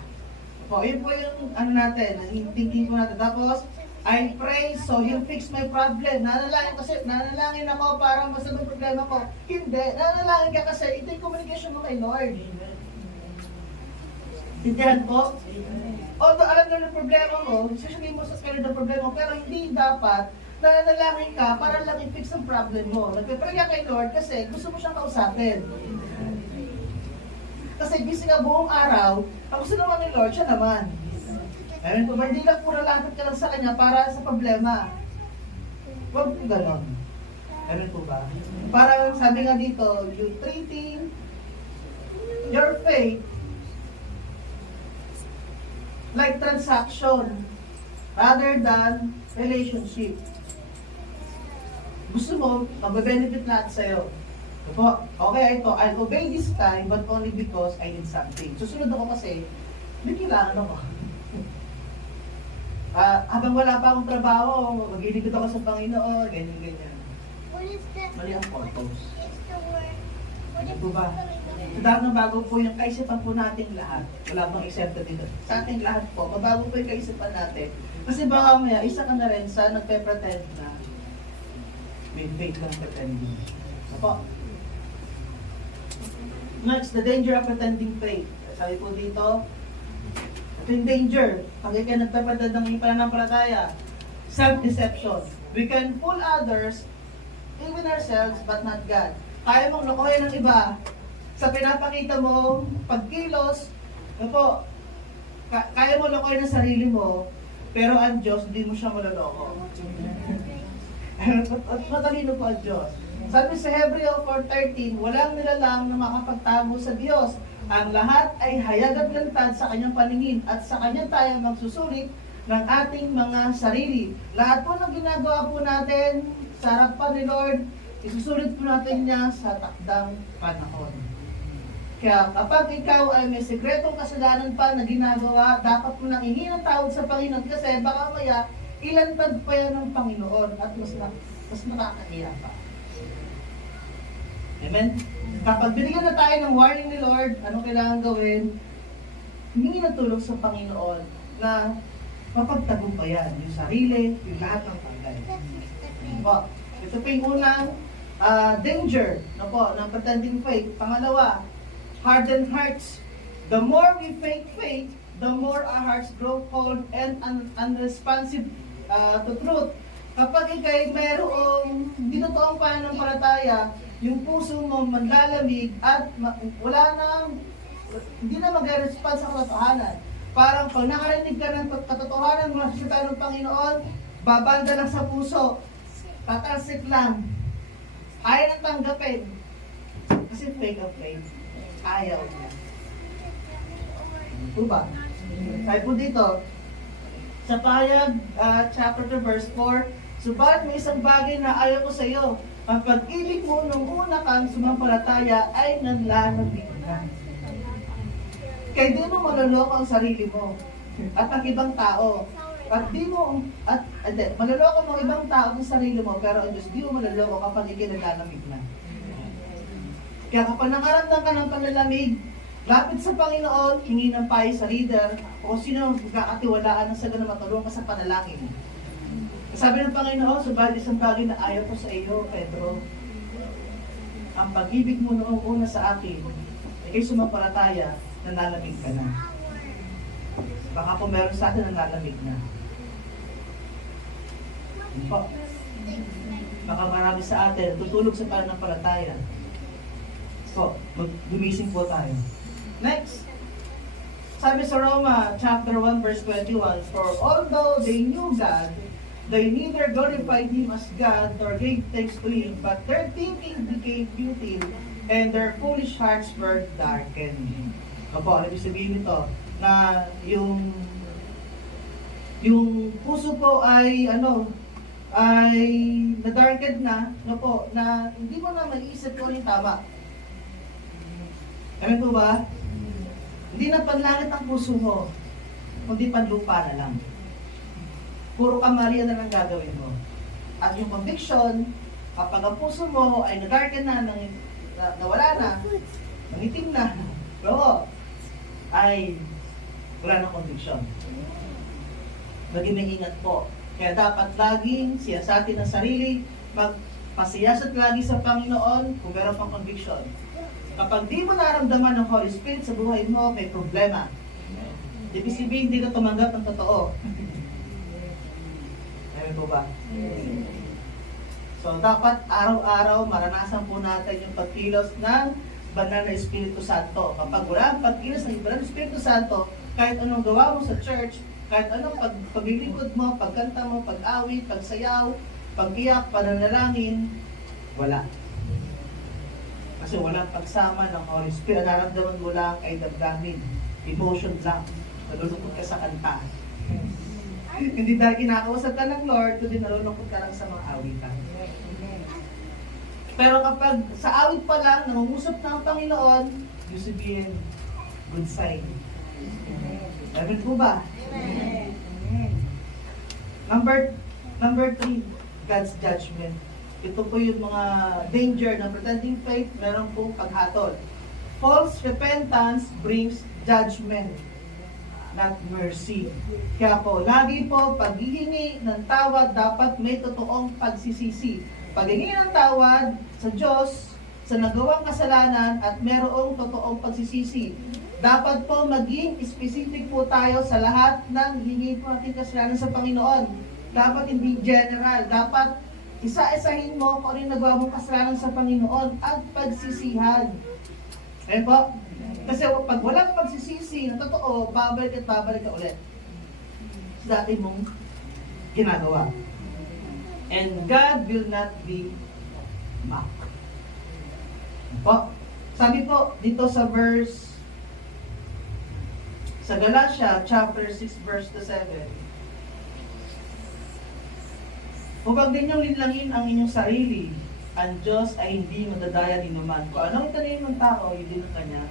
Po, yun po yung ano natin, yung thinking po natin. Tapos, I pray so He'll fix my problem. Nanalangin ako para masagot ang problema ko. Hindi, nanalangin ka kasi ito yung communication mo kay Lord. Tindihan po? Although alam na ng problema mo, sasabihin mo sa kanila ng problema mo, pero hindi dapat nanalangin ka para lang i-fix ang problem mo. Nagpipray ka kay Lord kasi gusto mo siyang kausapin. Kasi busy ka buong araw, ang gusto naman ni Lord, siya naman. Ayan po ba, hindi lang pura lapit ka lang sa Kanya para sa problema. Huwag po ganon. Ayan po ba? Parang sabi nga dito, you treating your faith like transaction rather than relationship. Gusto mo, mag-benefit lahat sa'yo. Po, okay, ito, I'll obey this time, but only because I need something. Susunod ako kasi, may kailangan ako. Habang wala pa akong trabaho, magliligod ako sa Panginoon, ganyan. Mali ang purpose. Ano po ba? So, dahil na bago po yung kaisipan po natin lahat. Wala pang exempted dito. Sa ating lahat po, mabago po yung kaisipan natin. Kasi baka maya, isa ka na rin sa nagpe-pretend na may faith lang pretending. Ano po? Next, the danger of pretending faith. Sabi po dito, ito yung danger. Pag ikaw nagpapatad ng iyong pananampalataya, self-deception. We can fool others, even ourselves, but not God. Kaya mong lokohin ng iba sa pinapakita mo, pagkilos, ano po, kaya mo lokohin ang sarili mo, Pero ang Diyos, hindi mo siya maloloko. At matalino po ang Diyos. Sabi sa Hebreo 4:13, walang nilalang na makapagtago sa Diyos. Ang lahat ay hayag at lantad sa kanyang paningin at sa kanya tayo magsusulit ng ating mga sarili. Lahat po ng ginagawa po natin sa harapan ni Lord, isusulit po natin niya sa takdang panahon. Kaya kapag ikaw ay may sekretong kasalanan pa na ginagawa, dapat mo nang hingi ng tawad sa Panginoon kasi baka maya ilantad pa yan ng Panginoon at mas nakakahiya pa. Amen? Kapag binigyan na tayo ng warning ni Lord, anong kailangan gawin? Humingi ng tulong sa Panginoon na mapagtagumpayan yung sarili, yung lahat ng bagay. Po, ito po yung unang danger ng pretending faith. Pangalawa, hardened hearts. The more we fake faith, the more our hearts grow cold and unresponsive to truth. Kapag ikay mayroong hindi totoong pananampalataya, yung puso mo manlalamig at hindi na mag-respond sa katotohanan. Parang pag nakarinig ka ng katotohanan mga salita ng Panginoon, babanda lang sa puso, tatalsik lang, ayaw nang tanggapin. Kasi fake of faith, ayaw niya. Ito ba? Sabi po dito, sa Pahayag chapter 2 verse 4, subalit may isang bagay na ayaw ko sa iyo. Ang pag-ibig mo nung una kang sumampalataya ay nanlalambing ka. Kaya di mo maloloko ang sarili mo at ang ibang tao. Maloloko mo ibang tao sa sarili mo, pero ang Diyos di mo maloloko kapag ikinalalamig na. Kaya kapag nakaramdam ka ng panlalamig, lapit sa Panginoon, hingi ng payo sa leader, o sino ang kakatiwalaan ng saga na matulong ka sa panalangin. Sabi ng Panginoon, subalit isang bagay na ayaw ko sa iyo, Pedro. Ang pag-ibig mo noong una sa akin, ay kayo sumampalataya, nanlalamig ka na. Baka kung meron sa atin, nanlalamig na. Baka marami sa atin, tutulog sa pananampalataya. So, gumising po tayo. Next. Sabi sa Roma chapter 1 verse 21, for although they knew God, they neither glorified Him as God nor gave thanks to Him, but their thinking became futile and their foolish hearts were darkened. Opo, ano ibig sabihin nito? Na yung puso po ay na-darkened na, na hindi mo na maiisip kung ano yung tama. Amen po ba? Hindi na panlangit ang puso mo, kundi panlupa na lang. Puro kamalian na lang gagawin mo. At yung conviction, kapag ang puso mo ay nadarken na, nawala na, nangitim na, pero ay wala ng conviction. Maging may ingat po. Kaya dapat laging siyasatin ang sarili, magpasiyasat lagi sa Panginoon kung meron pang conviction. Kapag di mo naramdaman ng Holy Spirit sa buhay mo, may problema. Ibig sabihin, hindi ka tumanggap ng totoo. Amen po ba? So, dapat araw-araw maranasan po natin yung pagkilos ng banal na Espiritu Santo. Kapag wala ang pagkilos ng banal na Espiritu Santo, kahit anong gawa mo sa church, kahit anong paglilingkod mo, pagkanta mo, pag-awit, pagsayaw, pag-iyak, pananalangin, wala. Kasi walang pagsama ng Holy Spirit. Nararamdaman mo lang ay damdamin, emotion lang, nalulungkot ka sa kanta. Hindi dahil kinakausap ka ng Lord, kundi nalulungkot ka lang sa mga awitan. Pero kapag sa awit pa lang, nangungusap na ang Panginoon, yung sabihin, good sign. Amen po ba? Number 3, God's judgment. Ito po yung mga danger ng pretending faith, meron pong paghatol. False repentance brings judgment, not mercy. Kaya po, lagi po, paghihingi ng tawad, dapat may totoong pagsisisi. Paghihingi ng tawad sa Diyos, sa nagawang kasalanan, at merong totoong pagsisisi. Dapat po maging specific po tayo sa lahat ng hingi po natin kasalanan sa Panginoon. Dapat hindi general. Dapat isa-isahin mo kung ano yung nagawa mong kasalanan sa Panginoon at pagsisihan. Ayan po. Kasi pag walang pagsisisi na totoo, babalik ka ulit. dati mong ginagawa. And God will not be mocked. Po, sabi po dito sa verse sa Galatia chapter 6 verse 7. Huwag ninyong linlangin ang inyong sarili. Ang Diyos ay hindi madadaya ni naman. Kung anong tinanim ng tao, yun din ang kanya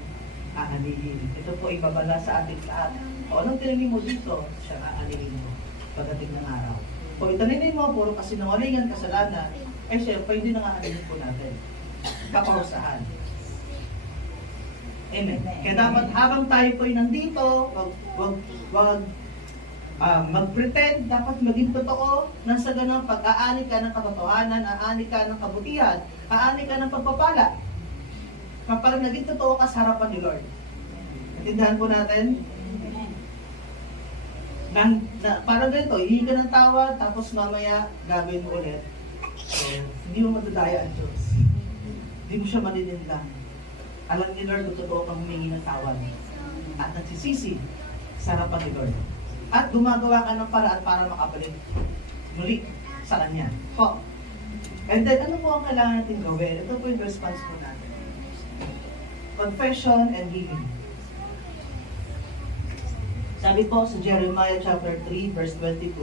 aanigin. Ito po ibabala sa ating lahat. Kung anong tinanim mo dito, siya aanigin mo pagdating ng araw. Kung itananim mo, puro kasinungalingan, kasalanan, ay siyempre hindi na aanigin po natin. Kaparusahan. Amen. Kaya dapat habang tayo po ay nandito, wag mag-pretend, dapat maging totoo nang sa ganang pag-aani ka ng katotohanan, aani ka ng kabutihan, aani ka ng pagpapala. Kapag naging totoo ka sa harapan ni Lord. Natindahan po natin? Parang ganito, hihingi ka ng tawa, tapos mamaya gagawin mo ulit. So, hindi mo madadaya ang Diyos. Hindi mo siya maninindihan. Alam ni Lord kung totoo kang humingi ng tawad. At nagsisisi sa harapan ni Lord. At gumagawa ka ng paraan para makabalik muli sa Kanya. Po. And then, ano po ang kailangan natin gawin? Ito po yung response po natin. Confession and healing. Sabi po sa Jeremiah chapter 3, verse 22.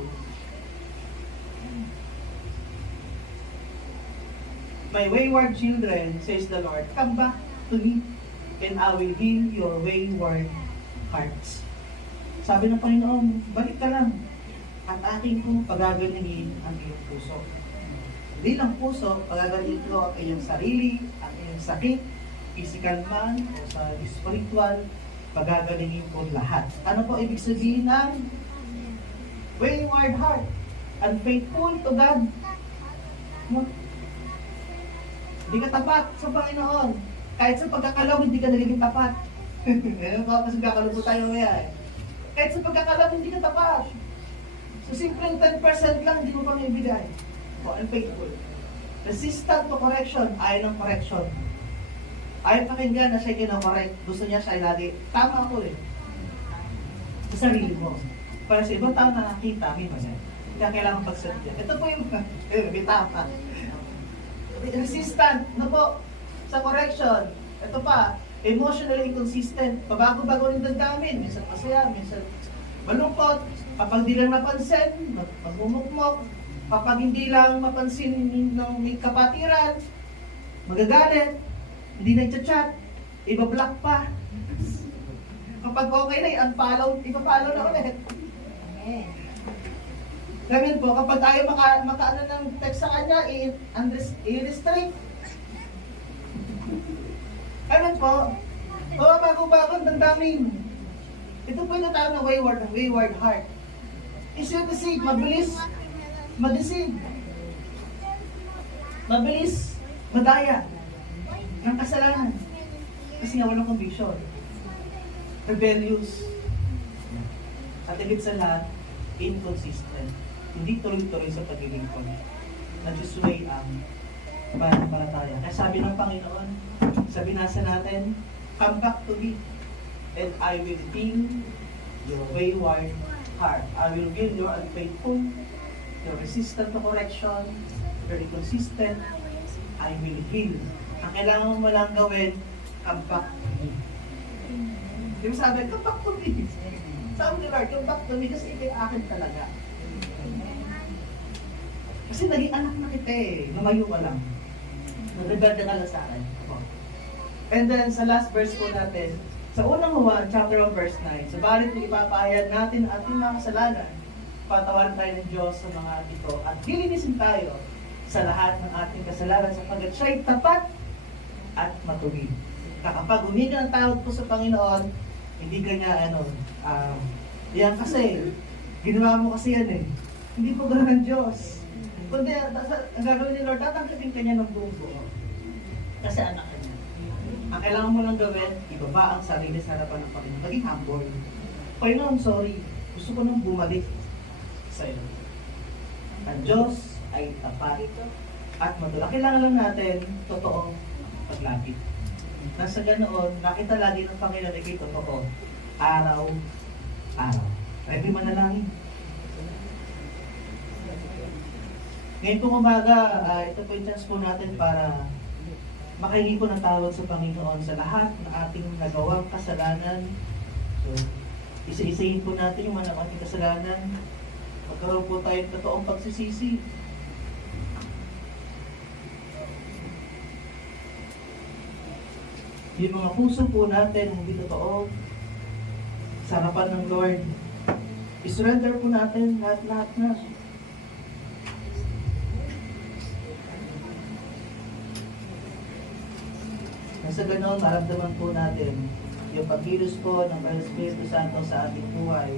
My wayward children, says the Lord, come back to me, and I will heal your wayward hearts. Sabi ng Panginoon, balik ka lang, at aking kong pagagalingin ang iyong puso. Hindi lang puso, pagagalingin ko ang iyong sarili, ang iyong sakit, physical man, o sa spiritual, pagagalingin ko lahat. Ano po ibig sabihin ng wayward heart? Unfaithful to God. No? Hindi ka tapat sa Panginoon. Kahit sa pagkakalaw, hindi ka nagiging tapat. Kasi kakalaw po tayo maya eh. Kahit sa pagkakalaw, hindi ka tapat. So, simpleng 10% lang, hindi mo pa may ibigay. O, unfaithful. Resistant to correction, ayaw ng correction. Ayaw pakinggan na siya kino-correct. Gusto niya siya lagi, tama ako eh. Sa sarili mo. Para sa ibang tao na nakita, may masaya. Kaya kailangan pag-set yan. Ito po yung, may tama. Resistant, ano po, sa correction. Ito pa, emotionally inconsistent. Pabago-bago rin damdamin. Minsan masaya, minsan malungkot. Kapag di lang napansin, magmumukmok. Kapag hindi lang mapansin ng may kapatiran, magagalit, hindi nag-chat, iba-block pa. Kapag okay na, unfollow, ipa-follow na ulit. Ganyan po, kapag ayaw makaano ng text sa kanya, i-restrict. Ganyan po, bago-bago ang damdamin. Ito po yung natawag na wayward heart. Is you deceive, mabilis madeceive. Mabilis madaya ng kasalanan. Kasi nga walang conviction. Rebellious. At higit sa lahat, inconsistent. Hindi tuloy-tuloy sa paglilingkod. Nag-sway ang pananampalataya. Kaya sabi ng Panginoon, sabi nasa natin, come back to me, and I will heal your wayward heart. I will heal your unfaithful, your resistant to correction, your inconsistent. I will heal. Ang kailangan mo lang gawin, come back to me. Di ba sabi, come back to me. Sabi ni Lord, come back to me kasi ito yung akin talaga. Kasi naging anak na kita eh, lumayo ka lang. Nag-rebelde ka lang sa akin. And then sa last verse po natin, sa unang Juan, chapter 1, verse 9, sabalit kung ipapahayag natin ang ating mga kasalanan, patawarin tayo ng Diyos sa mga ito at lilinisin tayo sa lahat ng ating kasalanan sapagkat siya'y tapat at matuwid. Kapag humingi ng tawad po sa Panginoon, hindi ka niya yan kasi, ginawa mo kasi yan eh. Hindi po gano'n ng Diyos. Kundi, ang gagawin ni Lord, tatanggapin ka niya ng buong buo. Kasi anak ka niya. Ang kailangan mo lang gawin, ibaba ang sarili sa harapan ng Panginoon. Maging humble. Panginoon, sorry. Gusto ko nang bumalik sa iyo. Ang Diyos ay tapat at madula. Kailangan lang natin totoong paglapit. Nasa ganoon, nakita lagi ng Panginoon ay totoo. Araw-araw. Pwede manalangin. Ngayon pong umaga, ito po yung chance po natin para makahingi po ng tawad sa Panginoon sa lahat ng ating nagawang kasalanan. So, isa-isahin po natin yung mga ating kasalanan. Magkaroon po tayo ng totoong pagsisisi. Yung mga puso po natin, hindi totoo, sa harapan ng Lord, i-surrender po natin lahat-lahat na. Nasa ganoon, maramdaman po natin yung pagkilos po ng Espiritu Santo sa ating buhay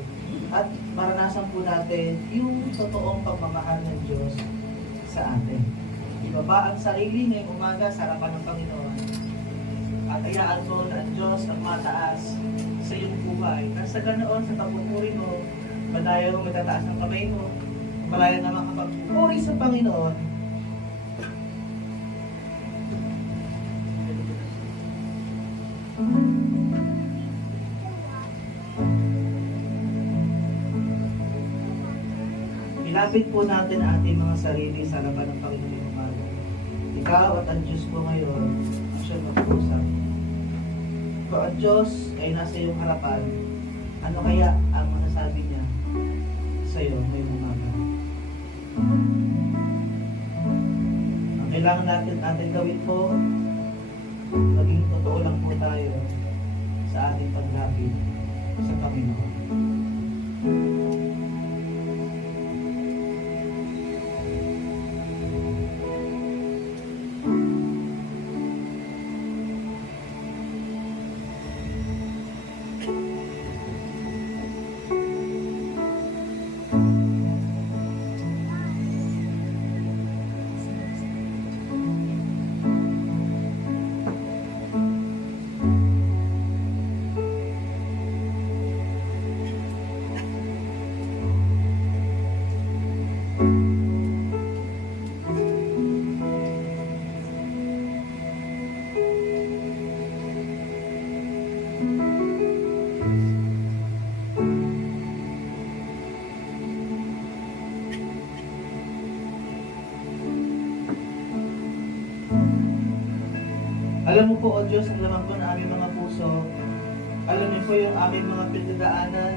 at maranasan po natin yung totoong pagmamahal ng Diyos sa atin. Ibaba ang sarili ngayong umaga sa harapan ng Panginoon at hayaan mo na ang Diyos ang mataas sa iyong buhay. Nasa ganoon, sa pagpupuri mo, malaya mo matataas ng kamay mo, malaya na makapagpupuri sa Panginoon. Ilapit po natin ang ating mga sarili sa harapan ng Panginoon umaga. Ikaw at ang Diyos po ngayon ang siya mag-usap. Kung ang Diyos ay nasa iyong harapan, ano kaya ang masasabi niya sa iyo ngayong umaga? Ang kailangan natin gawin po, maging totoo lang po tayo sa ating paglapit sa Panginoon. Alam mo po, O Diyos, ang laman po ng aming mga puso. Alam niyo po yung aming mga pinagdaanan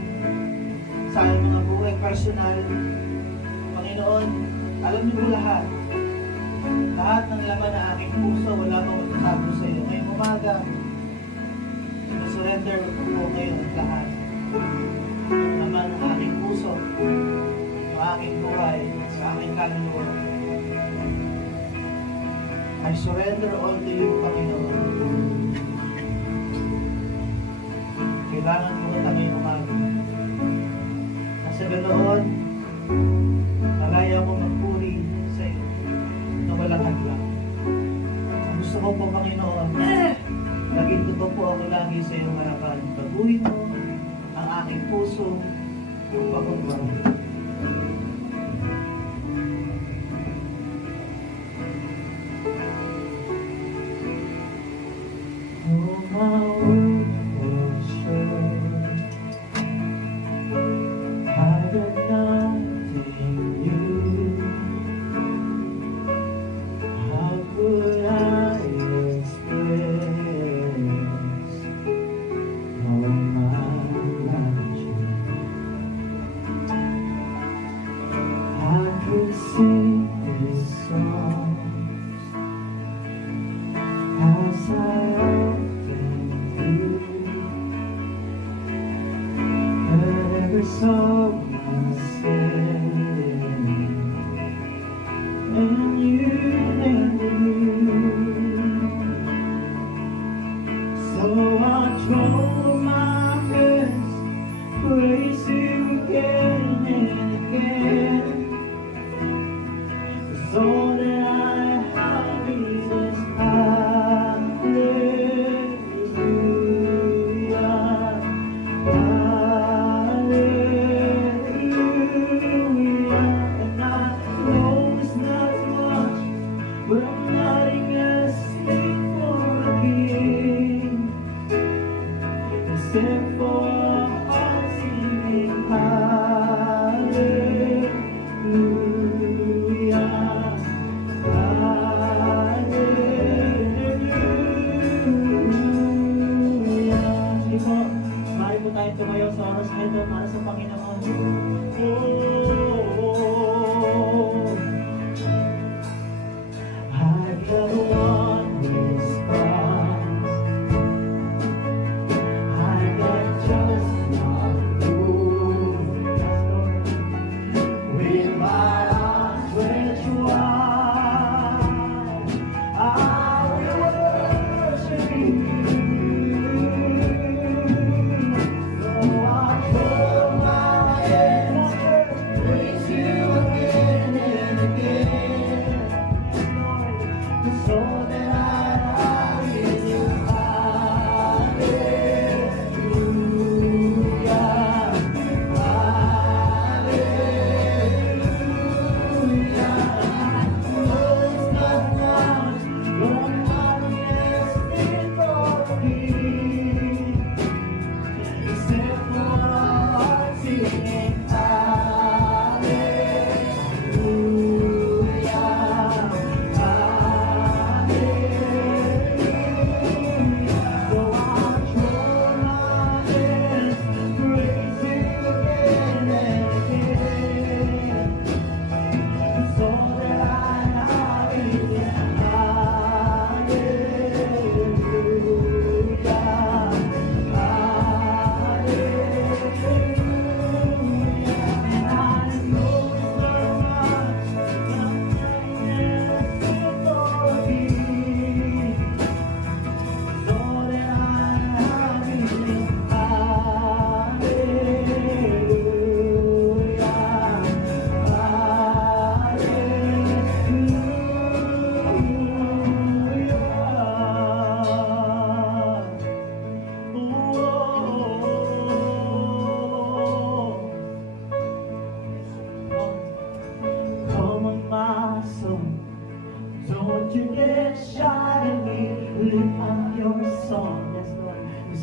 sa aming mga buhay personal. Panginoon, alam niyo po lahat. Lahat ng laman ng aking puso, wala pang magkatago sa iyo. Ngayong umaga, surrender ko po ngayon lahat. Yung laman ng aking puso, yung aking buhay, sa aking kaluluwa. I surrender all to you, Panginoon. Kailangan mo kita ngayong umaga. Nasa ganoon, malaya ko magpuri sa iyo na walang hadlang. Ang gusto ko po, Panginoon, naging totoo po ako lagi sa iyong harapan. Baguhin mo ang aking puso ng pagkumbang.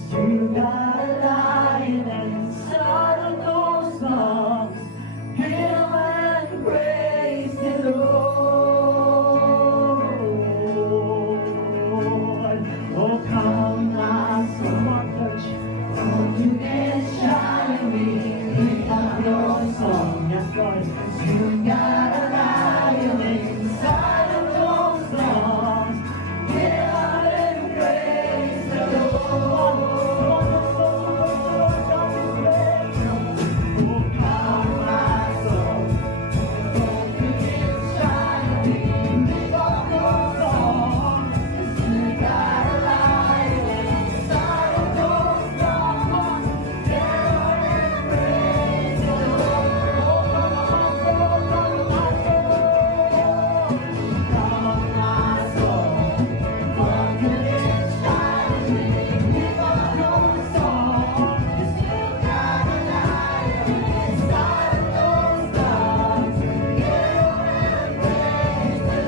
You got a lion inside of those lungs. Hail and praise the Lord. Oh, come, my soul, touch. Oh, you can shine me. Lift up your song. Yes, Lord. You got a lion inside of those lungs. Hail and praise the Lord. Oh, come, my soul. You can shine me. Lift up your song. You got a lion inside of those lungs. Hail and praise the Lord. Oh, come, my soul. Come, my soul. You can shine me. Lift up your song. You got a lion inside of those lungs. Hail and praise the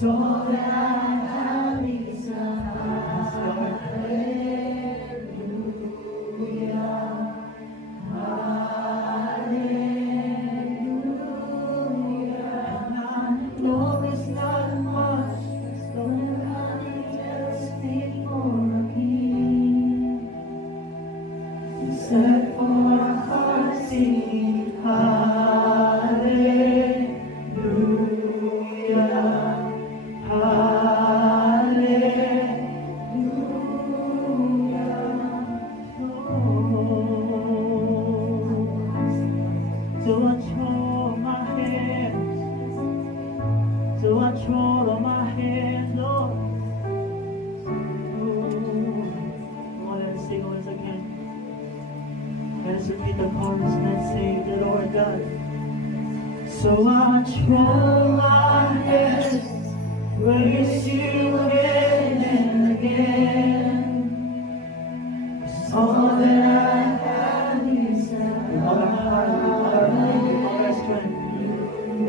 So that I have is a hallelujah, hallelujah. And I know it's not much, so nothing else fit for a king, except for a heart singing hallelujah. So I throw my hands, so I throw my hands, Lord. Come on, let's sing once again. Let us repeat the chorus and let's sing the Lord God. So I throw my hands, praise you again and again. 'Cause all that I have is a hallelujah.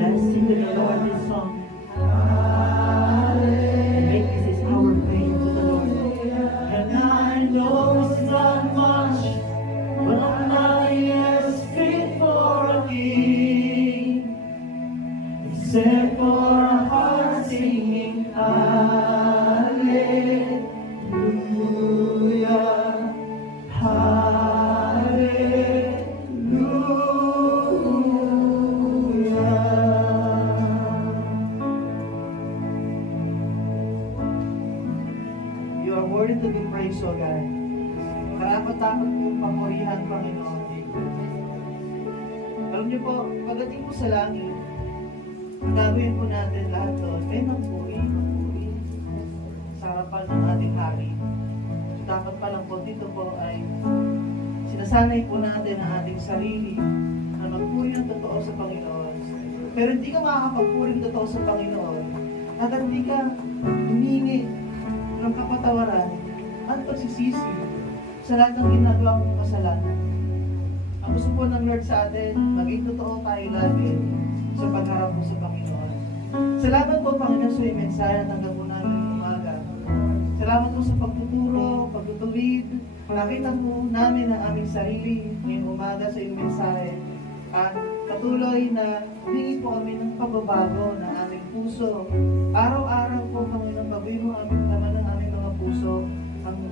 Let's sing to the Lord this song. Make this our praise to the Lord. And I know it's not much, but I'm nothing else fit for a king, except for a heart singing hallelujah, hallelujah. You are worthy to be praised, O God. Karapat-dapat po papurihan, Panginoon. Alam niyo po, pagdating po sa langit, ang gagawin po natin lahat doon ay magpuri sa harapan ng ating hari. So, dapat pa lang po dito po ay sinasanay po natin ang ating sarili na magpuri ng totoo sa Panginoon. Pero hindi ka makakapagpuri ng totoo sa Panginoon at hindi ka humingi ng kapatawaran at pagsisisi sa lahat ng ginagawa mong kasalanan. Ang gusto po ng Lord sa atin, maging totoo tayo lagi sa pagharap mo sa Panginoon. Salamat po, Panginoon, sa iyong mensahe na tanggap po namin ngayong umaga. Salamat po sa pagtuturo, pagtutuwid. Nakita po namin ang aming sarili ngayong umaga sa iyong mensahe. At patuloy na humingi po kami ng pagbabago ng aming puso. Araw-araw po, Panginoon, baguhin mo aming laman ng aming mga puso.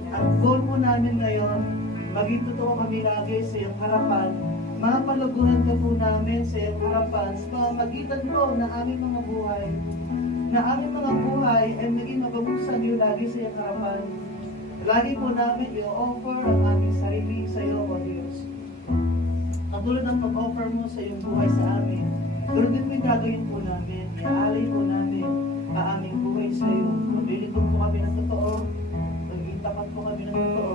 Ang goal po namin ngayon, maging totoo kami lagi sa iyong harapan. Mapalaguhan ka po namin sa iyong harapan sa pamamagitan po ng aming mga buhay. Na aming mga buhay ay maging mababuksan iyo lagi sa iyong harapan. Lagi po namin i-offer ang aming sarili sa iyo, O Diyos. Katulad ng power mo sa iyong buhay sa amin. Lord, din po'y gagawin po namin. Iaalay po namin ang aming buhay sa iyo. Maglilingkod po kami ng totoo. Maging tapat po kami ng totoo.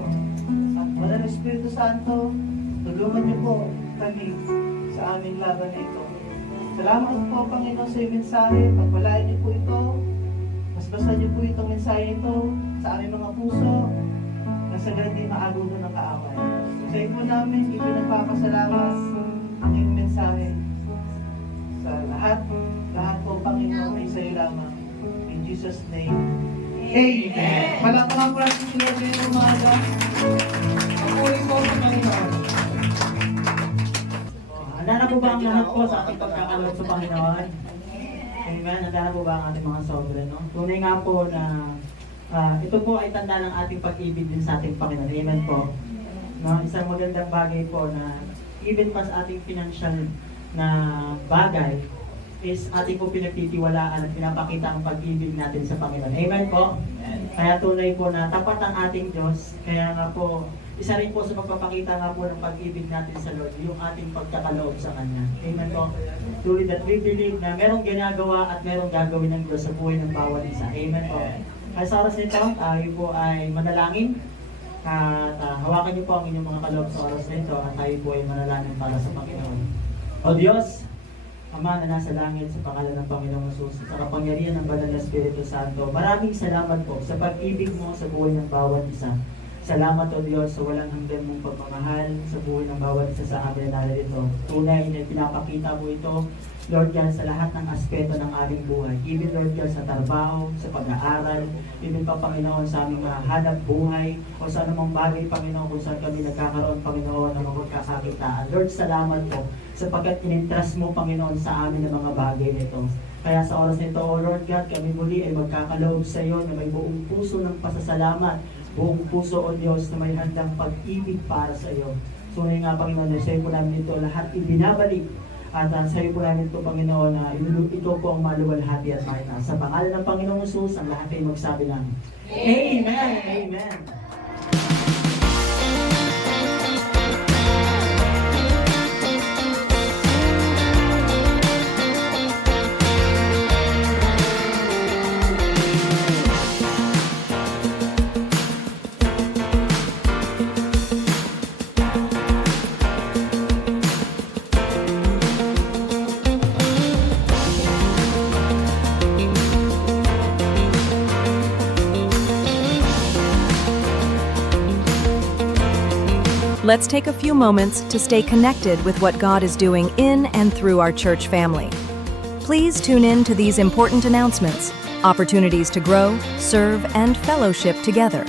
At Banal na Espiritu Santo, tulungan niyo po kami sa aming laban na ito. Salamat po, Panginoon, sa iyong mensahe. Pagpalain niyo po ito. Basbasan niyo po itong mensahe ito sa aming mga puso na sa ganun di maagulo ng kaaway. Sa iyo po namin, ipinagpapasalamat ang iyong mensahe. Sa lahat po, Panginoon, ay sa iyo lamang. In Jesus' name, Amen. Palakpakan po natin si Lord ngayong umaga. Papuri po sa Panginoon. Handa na po ba ang lahat po sa ating pagkakaloob sa Panginoon? Amen. Handa na po ba ang ating mga sobre, no? Tunay nga po na ito po ay tanda ng ating pag-ibig din sa ating Panginoon. Amen po. No, isang magandang bagay po na even pa sa ating financial na bagay is ating po pinagtitiwalaan at pinapakita ang pag-ibig natin sa Panginoon. Amen po. Kaya tunay po na tapat ang ating Diyos. Kaya nga po, isa rin po sa pagpapakita nga po ng pag-ibig natin sa Lord, yung ating pagkakaloob sa Kanya. Amen po. Truly that we believe na merong ginagawa at merong gagawin ng Diyos sa buhay ng bawat isa. Amen po. Kaya sa oras nito, tayo po ay manalangin. At hawakan niyo po ang inyong mga kaloob sa oras nito at tayo po ay manalangin para sa Panginoon. O Diyos, Ama na nasa langit, sa pangalan ng Panginoong Jesus, sa kapangyarihan ng Banal na Espiritu Santo, maraming salamat po sa pag-ibig mo sa buhay ng bawat isa. Salamat o Diyos sa walang hanggan mong pagmamahal sa buhay ng bawat isa sa amin na narito. Tunay na pinapakita mo ito, Lord God, sa lahat ng aspeto ng aming buhay. Even Lord God, sa trabaho, sa pag-aaral, even pa Panginoon sa aming hanap buhay, o sa anumang bagay, Panginoon, kung saan kami nagkakaroon, Panginoon, ng mga magkakakitaan. Lord, salamat po, sapagkat in-entrust mo, Panginoon, sa amin ng mga bagay nito. Kaya sa oras nito, O Lord God, kami muli ay magkakaloob sa iyo na may buong puso ng pasasalamat, buong puso, O Diyos, na may handang pag-ibig para sa iyo. So nga, Panginoon, na sa iyo po namin ito lahat ibinabalik. At sa iyo po namin ito, Panginoon, na ito po ang maluwalhati at mahina. Sa pangalan ng Panginoong Jesus, ang lahat ay magsabi ng Amen! Amen! Let's take a few moments to stay connected with what God is doing in and through our church family. Please tune in to these important announcements, opportunities to grow, serve, and fellowship together.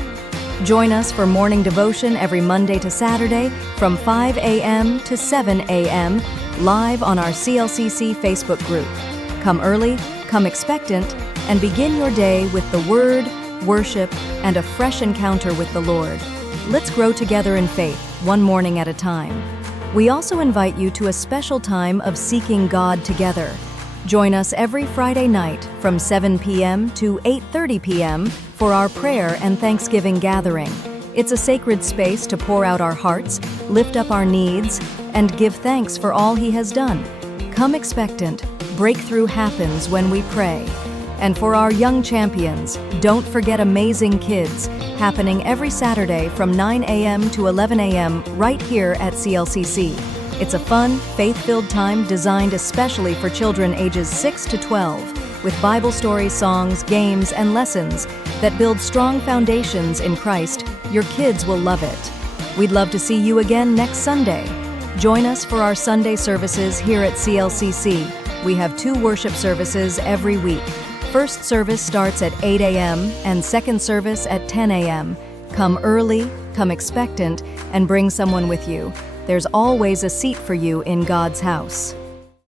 Join us for morning devotion every Monday to Saturday from 5 a.m. to 7 a.m. live on our CLCC Facebook group. Come early, come expectant, and begin your day with the Word, worship, and a fresh encounter with the Lord. Let's grow together in faith, one morning at a time. We also invite you to a special time of seeking God together. Join us every Friday night from 7 p.m. to 8:30 p.m. for our prayer and Thanksgiving gathering. It's a sacred space to pour out our hearts, lift up our needs, and give thanks for all He has done. Come expectant. Breakthrough happens when we pray. And for our young champions, don't forget Amazing Kids, happening every Saturday from 9 a.m. to 11 a.m. right here at CLCC. It's a fun, faith-filled time designed especially for children ages 6 to 12, with Bible stories, songs, games, and lessons that build strong foundations in Christ. Your kids will love it. We'd love to see you again next Sunday. Join us for our Sunday services here at CLCC. We have 2 worship services every week. First service starts at 8 a.m. and second service at 10 a.m. Come early, come expectant, and bring someone with you. There's always a seat for you in God's house.